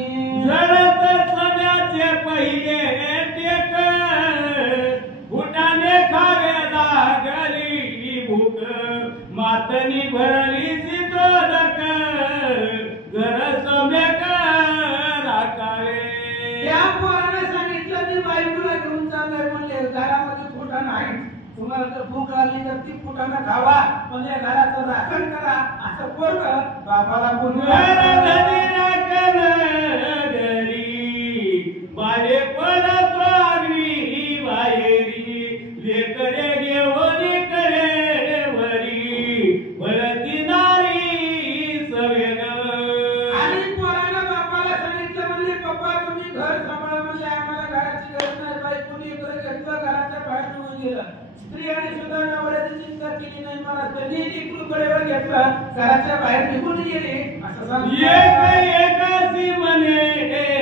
जळत सण्याचे पहिले टेक फुटाने खावे लागली भूक मातनी भरली सितोदक घर समेक राखावे. त्या पोराने सांगितलं मी बायकोला घेऊन चाललोय म्हणले. घरामध्ये फुटाणं आहे. तुम्हाला जर भूक लागली तर ती फुटाणं खावा. म्हणजे घराचं राखण करा. असं पोरगं बापाला बाले परत अग्नी बाहेरी लेकरे घेऊन करे वरी वळती नारी सवेर. आणि पोरानं बापाला सांगितलं म्हणले पप्पा तुम्ही घर सांभाळा. म्हणजे आम्हाला घराची गरज नाही. बायकोनी इकडे घेतलं. घराच्या बाहेर निघून गेलं. स्त्रियांनी सुद्धा नवऱ्याची चिंता केली नाही. मला त्यांनी इकडूकडेवर घेतलं. घराच्या बाहेर निघून गेले असं एकासी म्हणे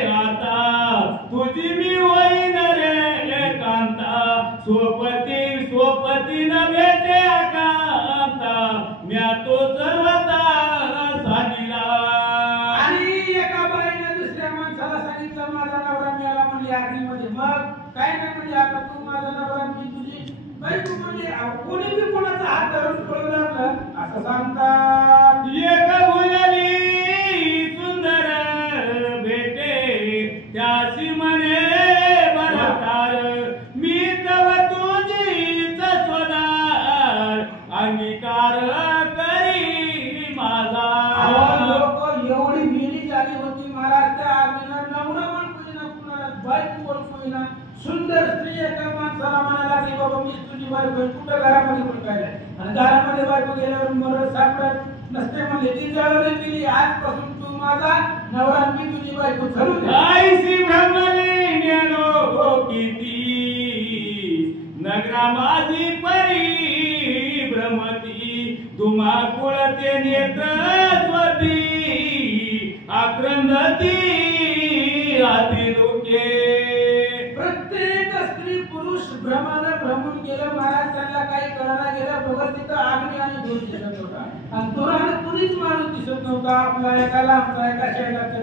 आता तुझी मी होईन रे कांता सोपती न भेटे कांता म्या तो सर्वता साधिला. आणि एका बाईने दुसऱ्या माणसाला सांगितलं माझा नवरा मेला म्हणले आगीमध्ये. मग काय नाही म्हणले आता तू माझा नवरा मी तुझी बायको म्हणले. कोणी बी कोणाचा हात धरून पळू लागलं असं सांगतात. एक भुजली सुंदर भेटे त्याशी म्हणे बरकार मी तव तुझीच स्वदार अंगीकार करी माझा. लोक एवढी वेळी झाली होती महाराज. त्या आगीनं नवरा ओळखूना कुणाला बायको ओळखूना. सुंदर स्त्री एका माणसाला म्हणायला लागली बाबा मी तुझी बायको. कुठं घरामध्ये पण काय नाही. आणि घरामध्ये बायको गेल्यावर मरत सापडत नसते म्हणले. ती जळवली गेली. आजपासून तू माझा नवरा मी तुझी बायको ठरवली. आईसी भ्रमली नेलो किती नगरा माझी परी भ्रमती तुम्हा कुळते नेत्र स्वती आक्रंदती आती लोके. प्रत्येक स्त्री पुरुष भ्रमानं भ्रमून गेलं महाराज, त्यांना काही कळायला गेलं बघत तिथं अग्नी आणि धूर दिसत होता आणि धुरानं कुणीच माणूस दिसत नव्हता, आपला एका लांबचा एका शेजारचा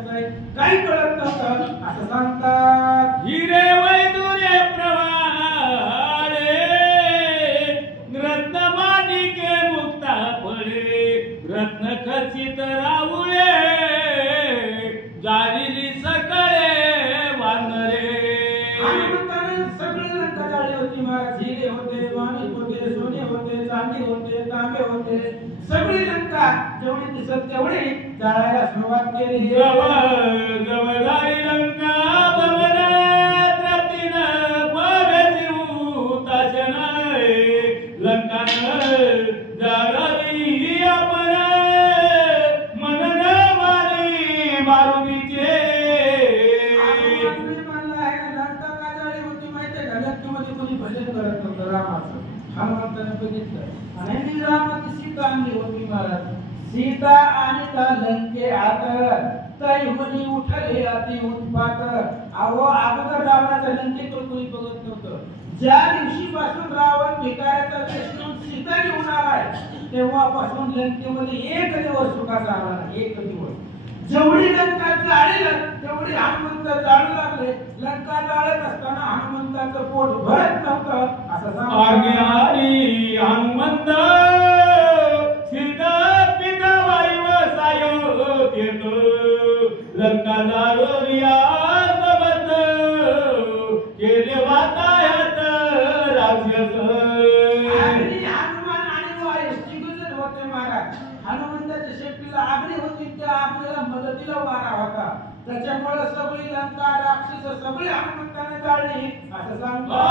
काही कळत नव्हतं असं सांगतात. हिरे वैदुरे प्रवाळे रत्न माणिके मुक्ता फळे रत्न खचित राहुळे जाळली सकळे वानरे. सगळे लंका जाळली होती महाराज. हिरे होते, माणिक होते, सोने होते, चांदी होते, तांबे होते, सगळी लंका जेवढी दिसत तेवढी जाळायला सुरुवात केली. जवळ जाई लंका भवनात रतीन पगती उताशन लंकान जाळली आपण मनन मारी मारुतीचे. भजन करत नव्हतं रामाचं, हनुमंताने बघितलं आणि रामाची सीता आणली होती महाराज. सीता आणि त्या लंके आत तै म्हणी उठले अति उत्पात. अहो अगोदर रावणाच्या लंकेकडे कोणी बघत नव्हतं. ज्या दिवशीपासून रावण भिकाऱ्याचा वेश घेऊन सीता घेऊन आलाय तेव्हापासून लंकेमध्ये एक दिवस सुखाचा आला नाही, एक दिवस. जेवढी लंका जाळेल तेवढी हनुमंत जाळू लागले. लंका जाळत असताना हनुमंताचं पोट भरत नव्हतं असं सांगतात. हनुमंत सीता पिता वायू सायो येतो लंका जाळोरिया समर्थ केले वातायत राक्षस. हनुमान आणि वायू तिघजण होते महाराज. हनुमंताच्या शेपटीला आगरी होती, त्या आगरीला मदतीला वारा होता. त्याच्यामुळे सगळी लंका राक्षस सगळी हनुमंताने जाळली असं सांगतात.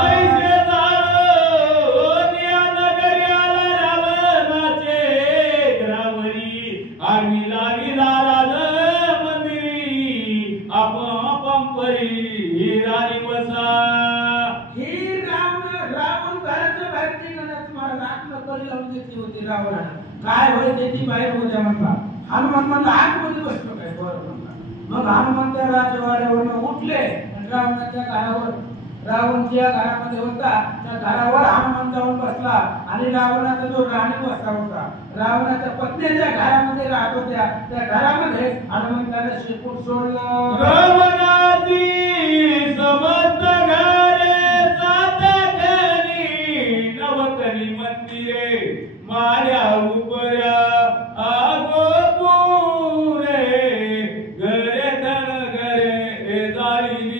काय व्हायचे ती बाहेर होत्या म्हणला. हनुमान म्हणला आतमध्ये बसलो काय बरं म्हणला. मग हनुमंत राजवाड्यावरून उठले आणि रावणाच्या घरावर, रावण ज्या घरामध्ये होता त्या घरावर हनुमान जाऊन बसला आणि रावणाचा जो राणी बसला होता रावणाच्या पत्नीच्या घरामध्ये राहत होत्या त्या घरामध्ये हनुमंताने शेपूट सोडलं. रावणाची समस्त घरे सातकणी नवकणी मंदिरे माया उपया आगो पुरे घरे धन घरे जाळली.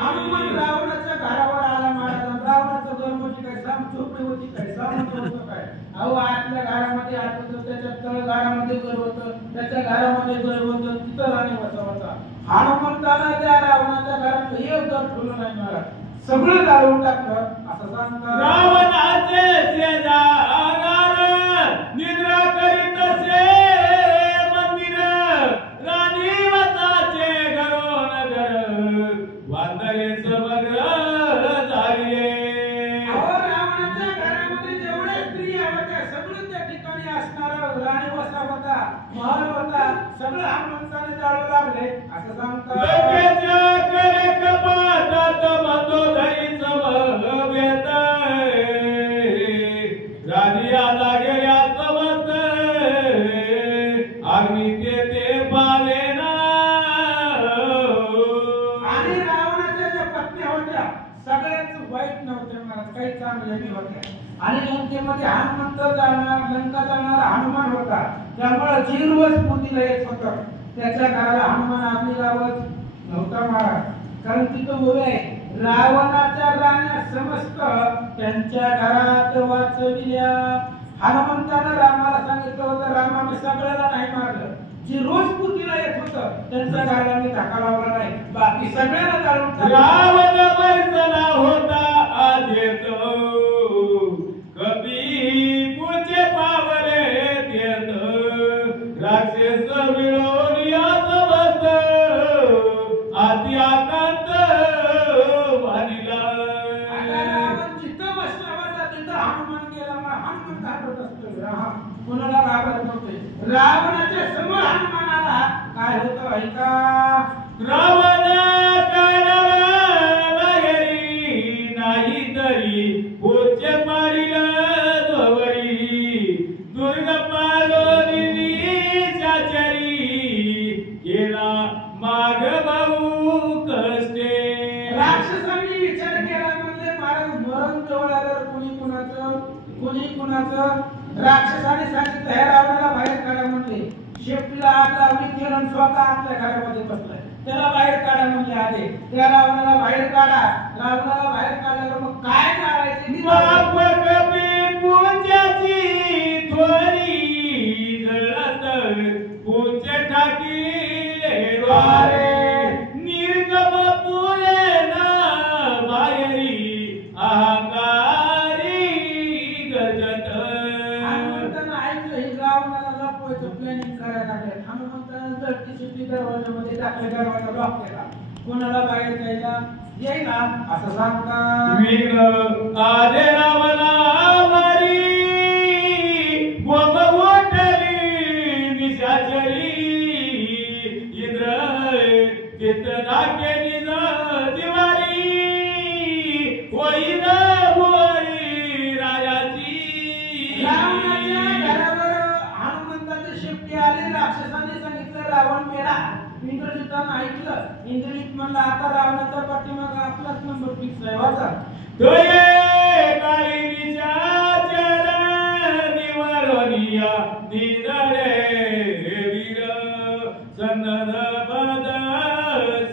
हनुमान रावणाच्या घरावर आला महाराज. रावणाचं घर म्हणजे काय साम झोपडी होती काय सामंत होतं काय. अहो आतल्या घरामध्ये आत होतं, त्याच्या तळ घरामध्ये घर होतं, त्याच्या घरामध्ये घर होतं, तिथं राणी बसा होता. हनुमंताला त्या रावणाच्या घरात एक घर ठेवलं नाही महाराज, सगळं जाळून टाकलं असं सांगतात. रावणाचे शेजागार निद्रा करीत असे मंदिर राणी वसाचे घरोनगर वांदरे समग्र झाले. अहो रावणाच्या घरामध्ये जेवढे स्त्रिया होत्या सगळं त्या ठिकाणी असणारा राणी वसा होता, महल होता, सगळं हनुमंताने जाळू लागले असं सांगतात. आणि लंकेमध्ये हनुमंत जाणार, लंका जाणार हनुमान होता. त्यामुळे जी रोज पूजेला येत होता त्याच्या घराला हनुमान आपली लावत नव्हता महाराज. कारण तिथं उभे आहे रावणाच्या राण्या समस्त त्यांच्या घरात वाचविल्या. हनुमंतानं रामाला सांगितलं होतं रामा मी सगळ्याला नाही मारलं, जी रोज पूजेला येत होतं त्यांच्या घराला मी धक्का लावला नाही, बाकी सगळ्यांना जाळून टाकलं. रावण वैसला होता आधेतो कभी पुढचे पावले देत राक्षस मिळून या समस्त आती आकांत वाहिला. रावण जिथं बसला होता तिथं हनुमान गेला. हनुमान घाबरत असतो, कोणाला घाबरत नव्हते. रावणाच्या समोर हनुमान आला. काय होतं ऐका. रावण कानाला नाही तरी माग भाऊ कष्टे. राक्षसांनी विचार केला म्हणजे महाराज मरण जवळ आल्यावर कुणी कुणाचं राक्षसाने सांगितलं हे रावणाला बाहेर काढा म्हणले. शेपटीला आग लावली किरण स्वतः आपल्या घरामध्ये बसलाय. त्याला बाहेर काढा म्हणले आले. त्या रावणाला बाहेर काढा. रावणाला बाहेर काढल्यावर मग काय करायचे? बाप कमी पूजाची थोरी जळत पूज टाकीले द्वारे. निर्गम पुरे ना बाहेरी अहंकारी गजत. हनुमंतानं ऐकलं हे रावणाला लपवायचं प्लॅनिंग करायला लागले. हनुमंतानं जर ती दरवाजामध्ये टाकले, दरवाजा लॉक केला. कोणाला बाहेर जायला येईना असं सांगतात. आजे रावणावरी वटली निशाचरी. इंद्र चित्तदाके निज दिवारी होईन होई राजाची. रावणाच्या घरावर हनुमंताची शेपटी आली. राक्षसाने सांगितलं रावण मेला. इंद्रजितानं ऐकलं. इंद्रजित म्हणला आता रावणाच्या पाठीमाग आपलाच नंबर फिक्स आहे. वाचा. तोये काळी निशाचर निवरोनिया निदळे वीर. सन्नद पद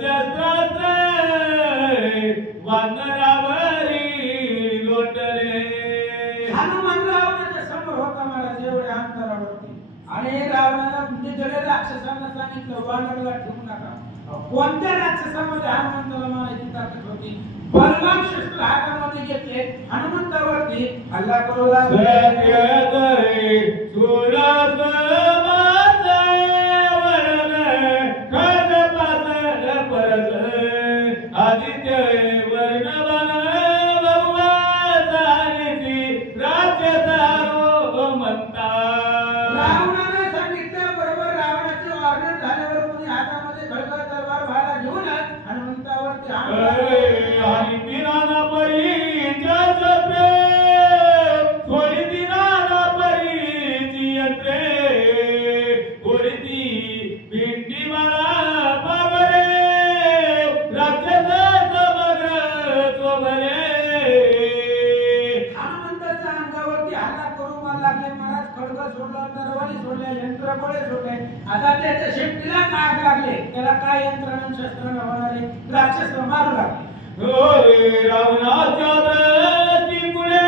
शस्त्रास्त्र वानरावरी लोटले. हनुमान रावणाच्या समोर होता महाराज एवढ्या अंतरावरती. आणि रावणाला निदळे राक्षसांना सांगितलं वानराला ठेवू नका. कोणत्या राक्षसामध्ये हनुमंताला मारायची ताकद होती? बलवान शस्त्र हातामध्ये घेतले. हनुमंतावरती हल्ला करू लागले. आदित्य वर्णवन राक्षसारो म्हणता. रावणाने सांगितलं बरोबर. रावणाची ऑर्डर झाल्यावर कोणी हातामध्ये खडगा तलवार भाला घेऊनच हनुमंतावरती आणि दिनाना परी जसप्रे थोडी दिनाना परी यंत्रे. थोडी ती पिंडी मला पागरे राक्षस समग्र सोबले. हनुमंताच्या अंगावरती हल्ला करू मार लागले. महाराज खडगा सोडला, तलवारी सोडल्या, यंत्रबळे सोडले. आता त्याच्या शेपटीला आग लागले. त्याला काय यंत्रणा शस्त्रानं होणारे राक्षस मारू लागले. रावणाच्या दृष्टीमुळे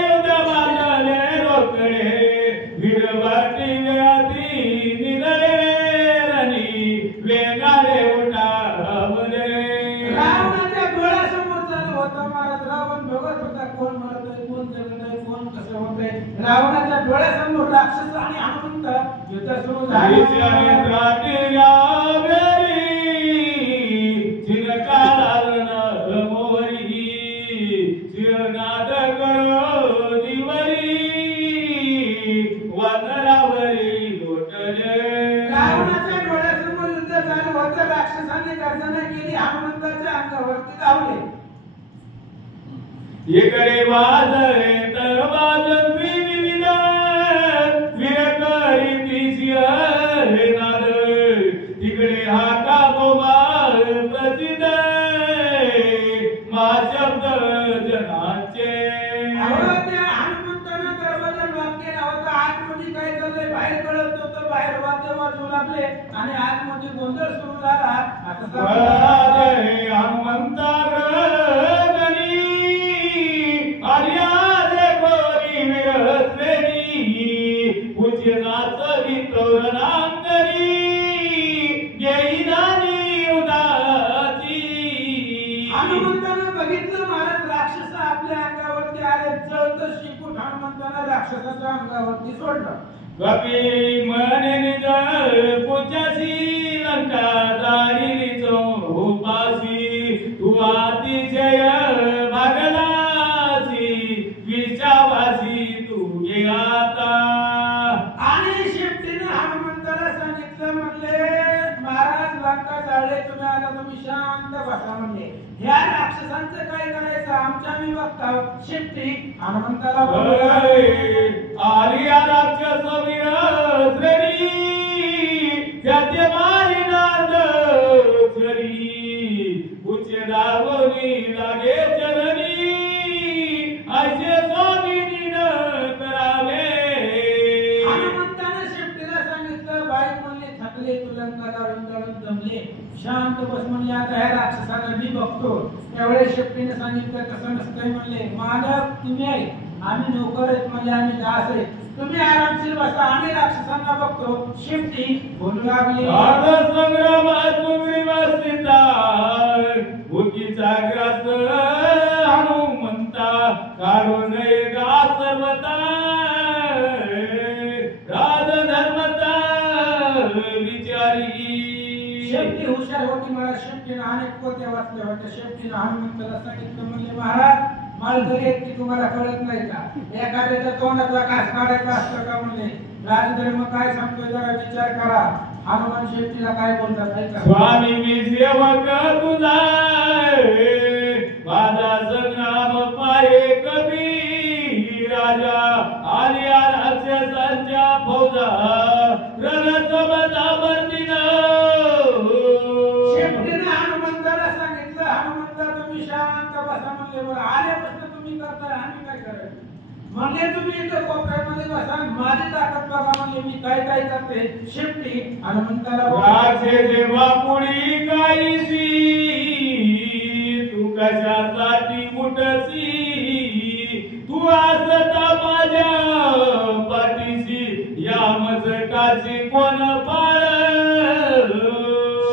युद्ध बांधले रोकडे. वीरवाटी व्याधी निधळे रणी वेगाडे उठावले. रावणाच्या डोळ्यासमोर चालू होता महाराज. रावण बघत होता कोण मरत आहे, कोण जगत आहे, कोण कसं होतंय. रावणाच्या डोळ्यासमोर राक्षस आणि हनुमंत युद्ध सुरू झाले. रावणाच्या डोळ्यासमोर युद्ध चालू होतं. राक्षसाने गर्जना केली. हनुमंताच्या अंगावरती धावले. इकडे वाजले तर वाजवी विविध विरकरी तिसिय नाद. तिकडे हाका बोमार प्रसिद्ध महाशब्द जनाचे. त्या हनुमंतानं दरवाजा लॉक केला होता. आतमध्ये काय चाललंय बाहेर कळत होतं. बाहेर वाद्य वाजवू लागले आणि आतमध्ये गोंधळ सुरू झाला. आता हनुमंता हनुमंतानं बघितलं महाराज राक्षस आपल्या अंगावरती आले. जळतं शिकून हनुमंतानं राक्षसाच्या अंगावरती सोडलं. कपी म्हणे निज पुजासी लंका दारी उपासी. तू अतिशय भागलासी विषावासी तू गे आता. आणि शेपटीने हनुमंताला सांगितलं म्हणले महाराज लंका जाळले तुम्ही. आता तुम्ही शांत बसा म्हणले. ह्या राक्षसांचं काय करायचं आमच्या मी बघता. शेपटी हनुमंताला आलिया राक्षस वीर श्रेणी त्याचे मारी नाद शांत बस म्हणले. आता ह्या राक्षसाला मी बघतो. त्यावेळेस शेपटीने सांगितलं तसं नसतंय म्हणले. मालक तुम्ही आहे, आम्ही नोकर आहेत म्हणजे आम्ही दास आहेत, तुम्ही आरामशीर बसा, आम्ही राक्षसांना बघतो. शेपटी बोलू लागली. भूकीचा ग्रास हनुमंता काढून गा सर्वता राजधर्मता विचारी. शेपटी हुशार होती. मला शेपटीने अनेक पोत्या वाचल्या होत्या. शेपटीने हनुमंताला सांगितलं म्हणले, महाराज मालकरी आहेत की तुम्हाला कळत नाही का? एखाद्याच्या तोंडाचा घास काढायचा असतो का म्हणले. राजधर्म काय सांगतोय जरा विचार करा. हनुमान शेपटीला काय बोलतात ऐका. स्वामी मी सेवक तुझा माझा संग्राम पाये कवी राजा आलिया राक्षसांच्या फौजा रणसमता बंदीन. शेपटीने हनुमंताला सांगितलं, हनुमंता तुम्ही शांत बसा म्हणले. बरं आल्यापासून तुम्ही करताय, आम्ही काय करायचं म्हणले. तुम्ही इथं कोपऱ्यामध्ये बसा, माझी ताकद बघा म्हणले, मी काय काय करते. शेपटी हनुमंताला राक्षसे बापुडी काहीशी तू कशासाठी उठसी तू असता माझ्या पाठीशी या मजकाची कोण पाळ.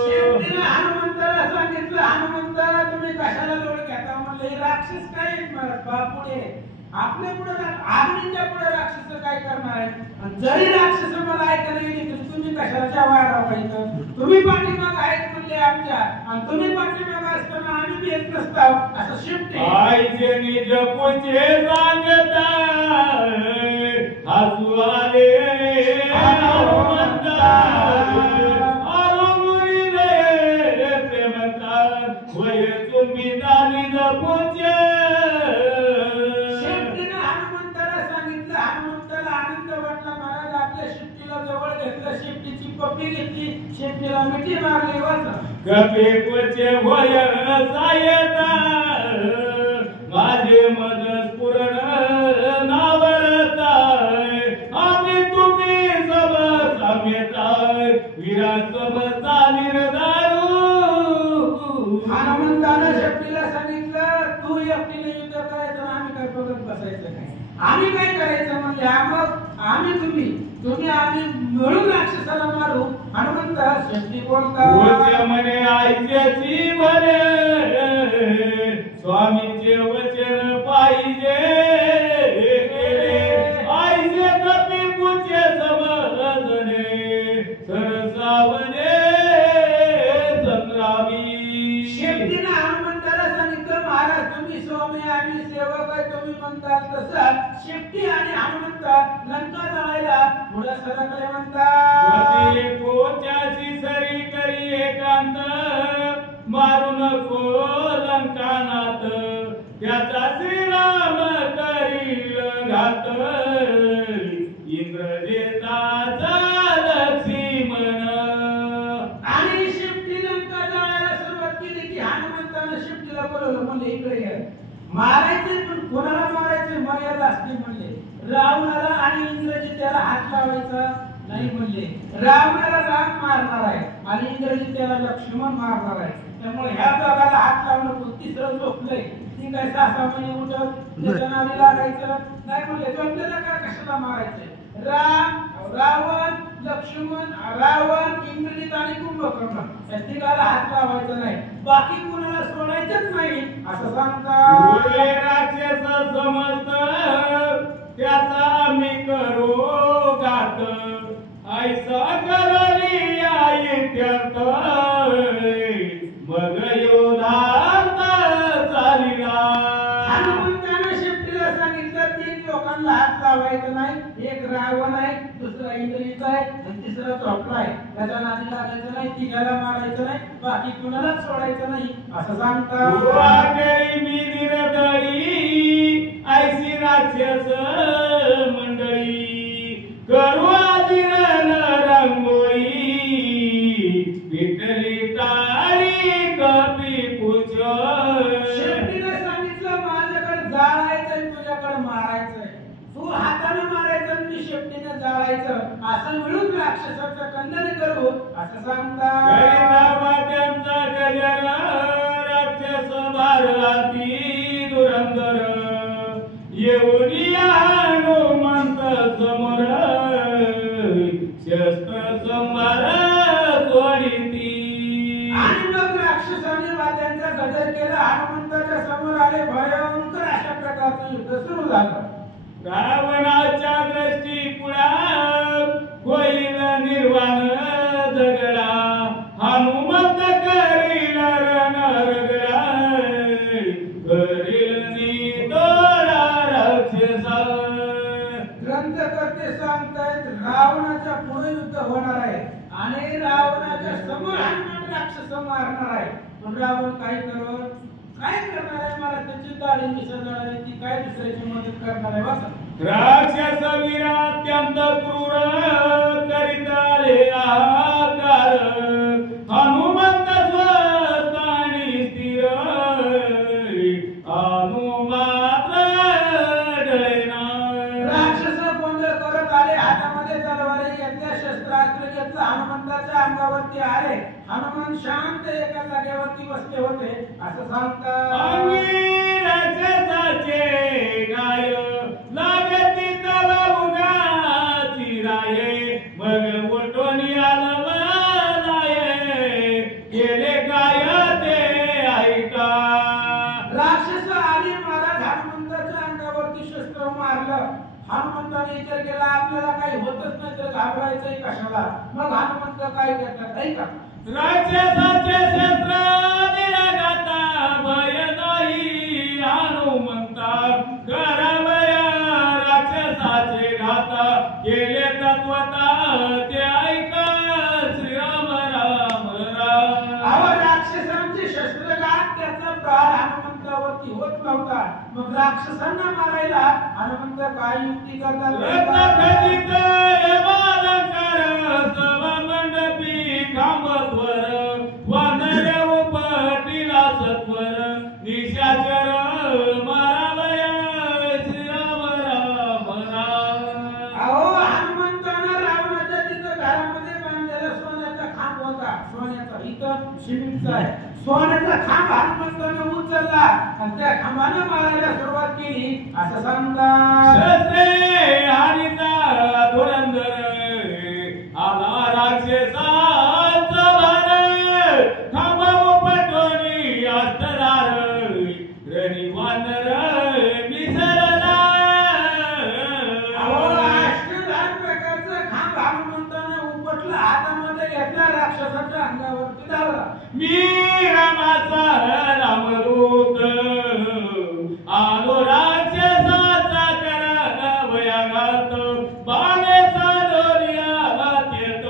शेपटीने हनुमंताला सांगितलं, हनुमंता तुम्ही कशाला लोळ घेता म्हणले. राक्षस काय बापुडे आपल्या पुढे आग्नीच्या पुढे राक्षस काय करणार आहेत. जरी राक्षस मला ऐकायला गेली तरी तुम्ही कशाच्या वाया राहायचं. तुम्ही पाठीमाग आहेत म्हणले आमच्या, आणि तुम्ही पाठीमाग असताना आम्ही बी येत नसताव असं शेपटी. आईचे निज पुचे सांगता हसू आले हनुमंता आरुमुरी रे प्रेमता वय तुम्ही दानिज पुचे. शेपटीने हनुमंताला सांगितलं. हनुमंताला आनंद वाटला. महाराज आपल्या शेपटीला जवळ घेतलं, शेपटीची पप्पी घेतली, शेपटीला मिठी मारली. वाचा कपे पुचे वय सायता माझे मज स्फुरण नावरताय आम्ही तुम्ही सब समेताय वीरा सब निर्धारू. हनुमंताने शेपटीला सांगितलं, तू एकटीने युद्ध करायचं, आम्ही काय बघत बसायचं नाही. आम्ही काय करायचं म्हणजे आम्ही तुम्ही आम्ही मिळून राक्षसाला मारू. हनुमंत शेपटी बोलता म्हणे आईच्याची म्हणे स्वामीचे वचन पाहिजे आईचे कपी पुचे समजणे सरसावणे संग्रामी. शेपटीने हनुमंताला सांगितलं, महाराज तुम्ही स्वामी आम्ही सेवक आहे, तुम्ही म्हणताल तसं. शेपटी आणि हनुमंत लंका जायला पुढे सरकले म्हणतात. पोचाशी सरी करी एकांत मारू नको लंकानाथ त्याचा श्रीराम करील घात इंद्रजेताचा लक्ष्मण. आणि शेपटी लंका जायला सुरुवात केली की हनुमंताने शेपटीला बोलवलं. म्हणले इकडे ये. मारायचे पण कोणाला मारायचे मर्यादा असते म्हणले. रावणाला आणि इंद्रजित त्याला हात लावायचा नाही म्हणले. रावणाला राम मारणार आहे आणि इंद्रजित त्याला लक्ष्मण मारणार आहे. त्यामुळे ह्या दोघाला हात लावणं. तिसरं झोपलंय ती काय 6 महिने उठत त्याच्या नादी लागायचं नाही म्हणले. झोपलेला का कशाला मारायचं. रावण लक्ष्मण रावण इंद्रजित आणि कुंभकर्ण या तिघाला हात लावायचा नाही. बाकी कुणाला सोडायचंच नाही असं सांगतात. राक्षस समजत त्याचा आम्ही करू घात ऐसा करली आई त्यात मग योधार्थ चालिला. हनुमंताने शेपटीला सांगितलं 3 लोकांना हात लावायचं नाही. एक रावण आहे, दुसरा इंद्रजित आहे आणि तिसरा चोपडा आहे. त्याच्या नादी लागायचं नाही, तिघाला मारायचं नाही, बाकी कुणालाच सोडायचं नाही असं सांगतात. मी निरदळी ऐसी राक्षस मंडळी करू आदिरण रंगोळी विठली टाळी कपी पूज. शेपटीने सांगितलं माझ्याकडे जाळायचंय तुझ्याकडे मारायचंय. तू हाताने मारायचं मी शेपटीने जाळायचं असं मिळून राक्षसाचं खंडन करू असं सांगतात. त्यांचा गजर राक्षस भारती धुरंधर येऊन हनुमंत समोर शस्त्र संभार सोडिती. आणि मग राक्षसाने वाद्यांचा गजर केला, हनुमंताच्या समोर आले. भयंकर अशा प्रकारचं युद्ध सुरू झालं. रावणाच्या दृष्टी पुढा होईल निर्वाण झगडा हनुमंत करील रणरगडा करील नितोडा राक्षसा. ग्रंथकर्ते सांगतायत रावणाच्या पुढे युद्ध होणार आहे आणि रावणाच्या समोर हनुमान राक्षस मारणार आहे. पण रावण काय करणार आहे? मला त्याची दाढी मिशा जळाली, ती काय दुसऱ्याची मदत करणार आहे? बघा, राक्षस वीर अत्यंत क्रूर करीत आले आकार हनुमंत स्वस्तानी स्थिर हनुमात्र डळेना. राक्षस गोंधळ करत आले, हातामध्ये तलवारी घेतल्या, शस्त्रास्त्र घेतलं, हनुमंताच्या अंगावरती आले. हनुमान शांत एका जागेवरती बसले होते असं सांगतात. राक्षसाचे गाय लागती तवा उगाची राये मग उठोनी आलवालाये केले काय ते ऐका. राक्षस आली, महाराज हनुमंताच्या अंगावरती शस्त्र मारलं. हनुमंताने विचार केला आपल्याला काही होतच नाही तर घाबरायचंय कशाला. मग हनुमंत काय करतात ऐका. राक्षसाचे शस्त्र निरागता भय नाही हनुमंता करावया राक्षसाचे घाता केले तत्वता ते ऐका श्रीराम राम राम. राक्षसांचे शस्त्रघात त्याचा प्रहार हनुमंतावरती होत नव्हता. मग राक्षसांना मारायला हनुमंत काय युक्ती करतात? रत्नखचित यमालंकार सभामंडपी खांबस्वर वानरे उपटीला सत्वर निशाचर मारावया श्रीराम राम राम. अहो हनुमंतानं रावणाच्या तिथं घरामध्ये बांधलेला सोन्याचा खांब होता. सोन्याचा, इथं सिमेंटचा आहे. सोन्याचा खांब हनुमंतानं उचलला आणि त्या खांबानं मारायला सुरुवात केली असं सांगतात. शस्त्रे हरिता धुरंधर आला राक्षसांचा भार खांबा उपटोनी अष्टधार रणी वानर मिसळला. अहो अष्टधार प्रकारचा खांब हनुमंतानं उपटला, हातामध्ये घेतला, राक्षसाच्या अंगावरती धावला. मी रामाचा रामदूत आलो राक्षसाचा करावयाघात बाणे चालवल्या तेत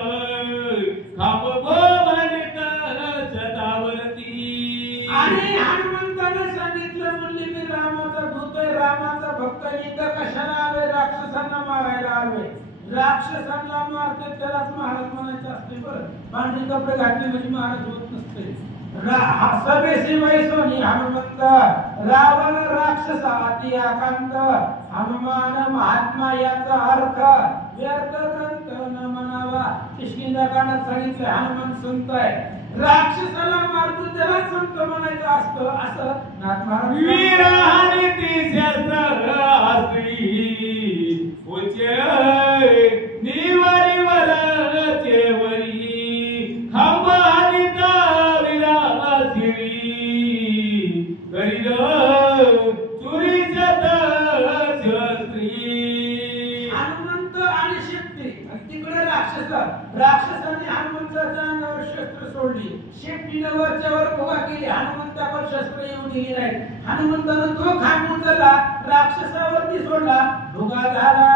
खांब भोवनित शतावरती. आणि हनुमंतानं सांगितलं म्हणले मी रामाचा दूत आहे, रामाचा भक्त आहे, इथं कशाला आलोय? राक्षसांना मारायला आलोय. राक्षसांना मारते त्यालाच महाराज म्हणायचं असते. बरं, पांढरी कपडे घातली म्हणजे महाराज होत नसते. सभेसी वैसोनी हनुमंत रावण राक्षस अति आकांत हनुमान महात्मा याचा अर्थ व्यर्थ ग्रंथ न म्हणावा. किष्किंधाकांडात सांगितले हनुमान संत आहे. राक्षसाला मारतो त्याला संत म्हणायचं असतं असं नाथ वीर आणि ती शस्त्र असली उचे निवारीवर चेवरी खांब हरिता विरा सिरी करील चुरी शस्त्री. हनुमंत आणि शेपटी तिकडे राक्षसाने हनुमंताच्या अंगावर शस्त्र सोडली. शेपटीने वरच्या वर उभा केली. हनुमंतावर शस्त्र येऊ दिली नाही. हनुमंतानं तो खांब उचलला, राक्षसावरती सोडला, भुगा झाला.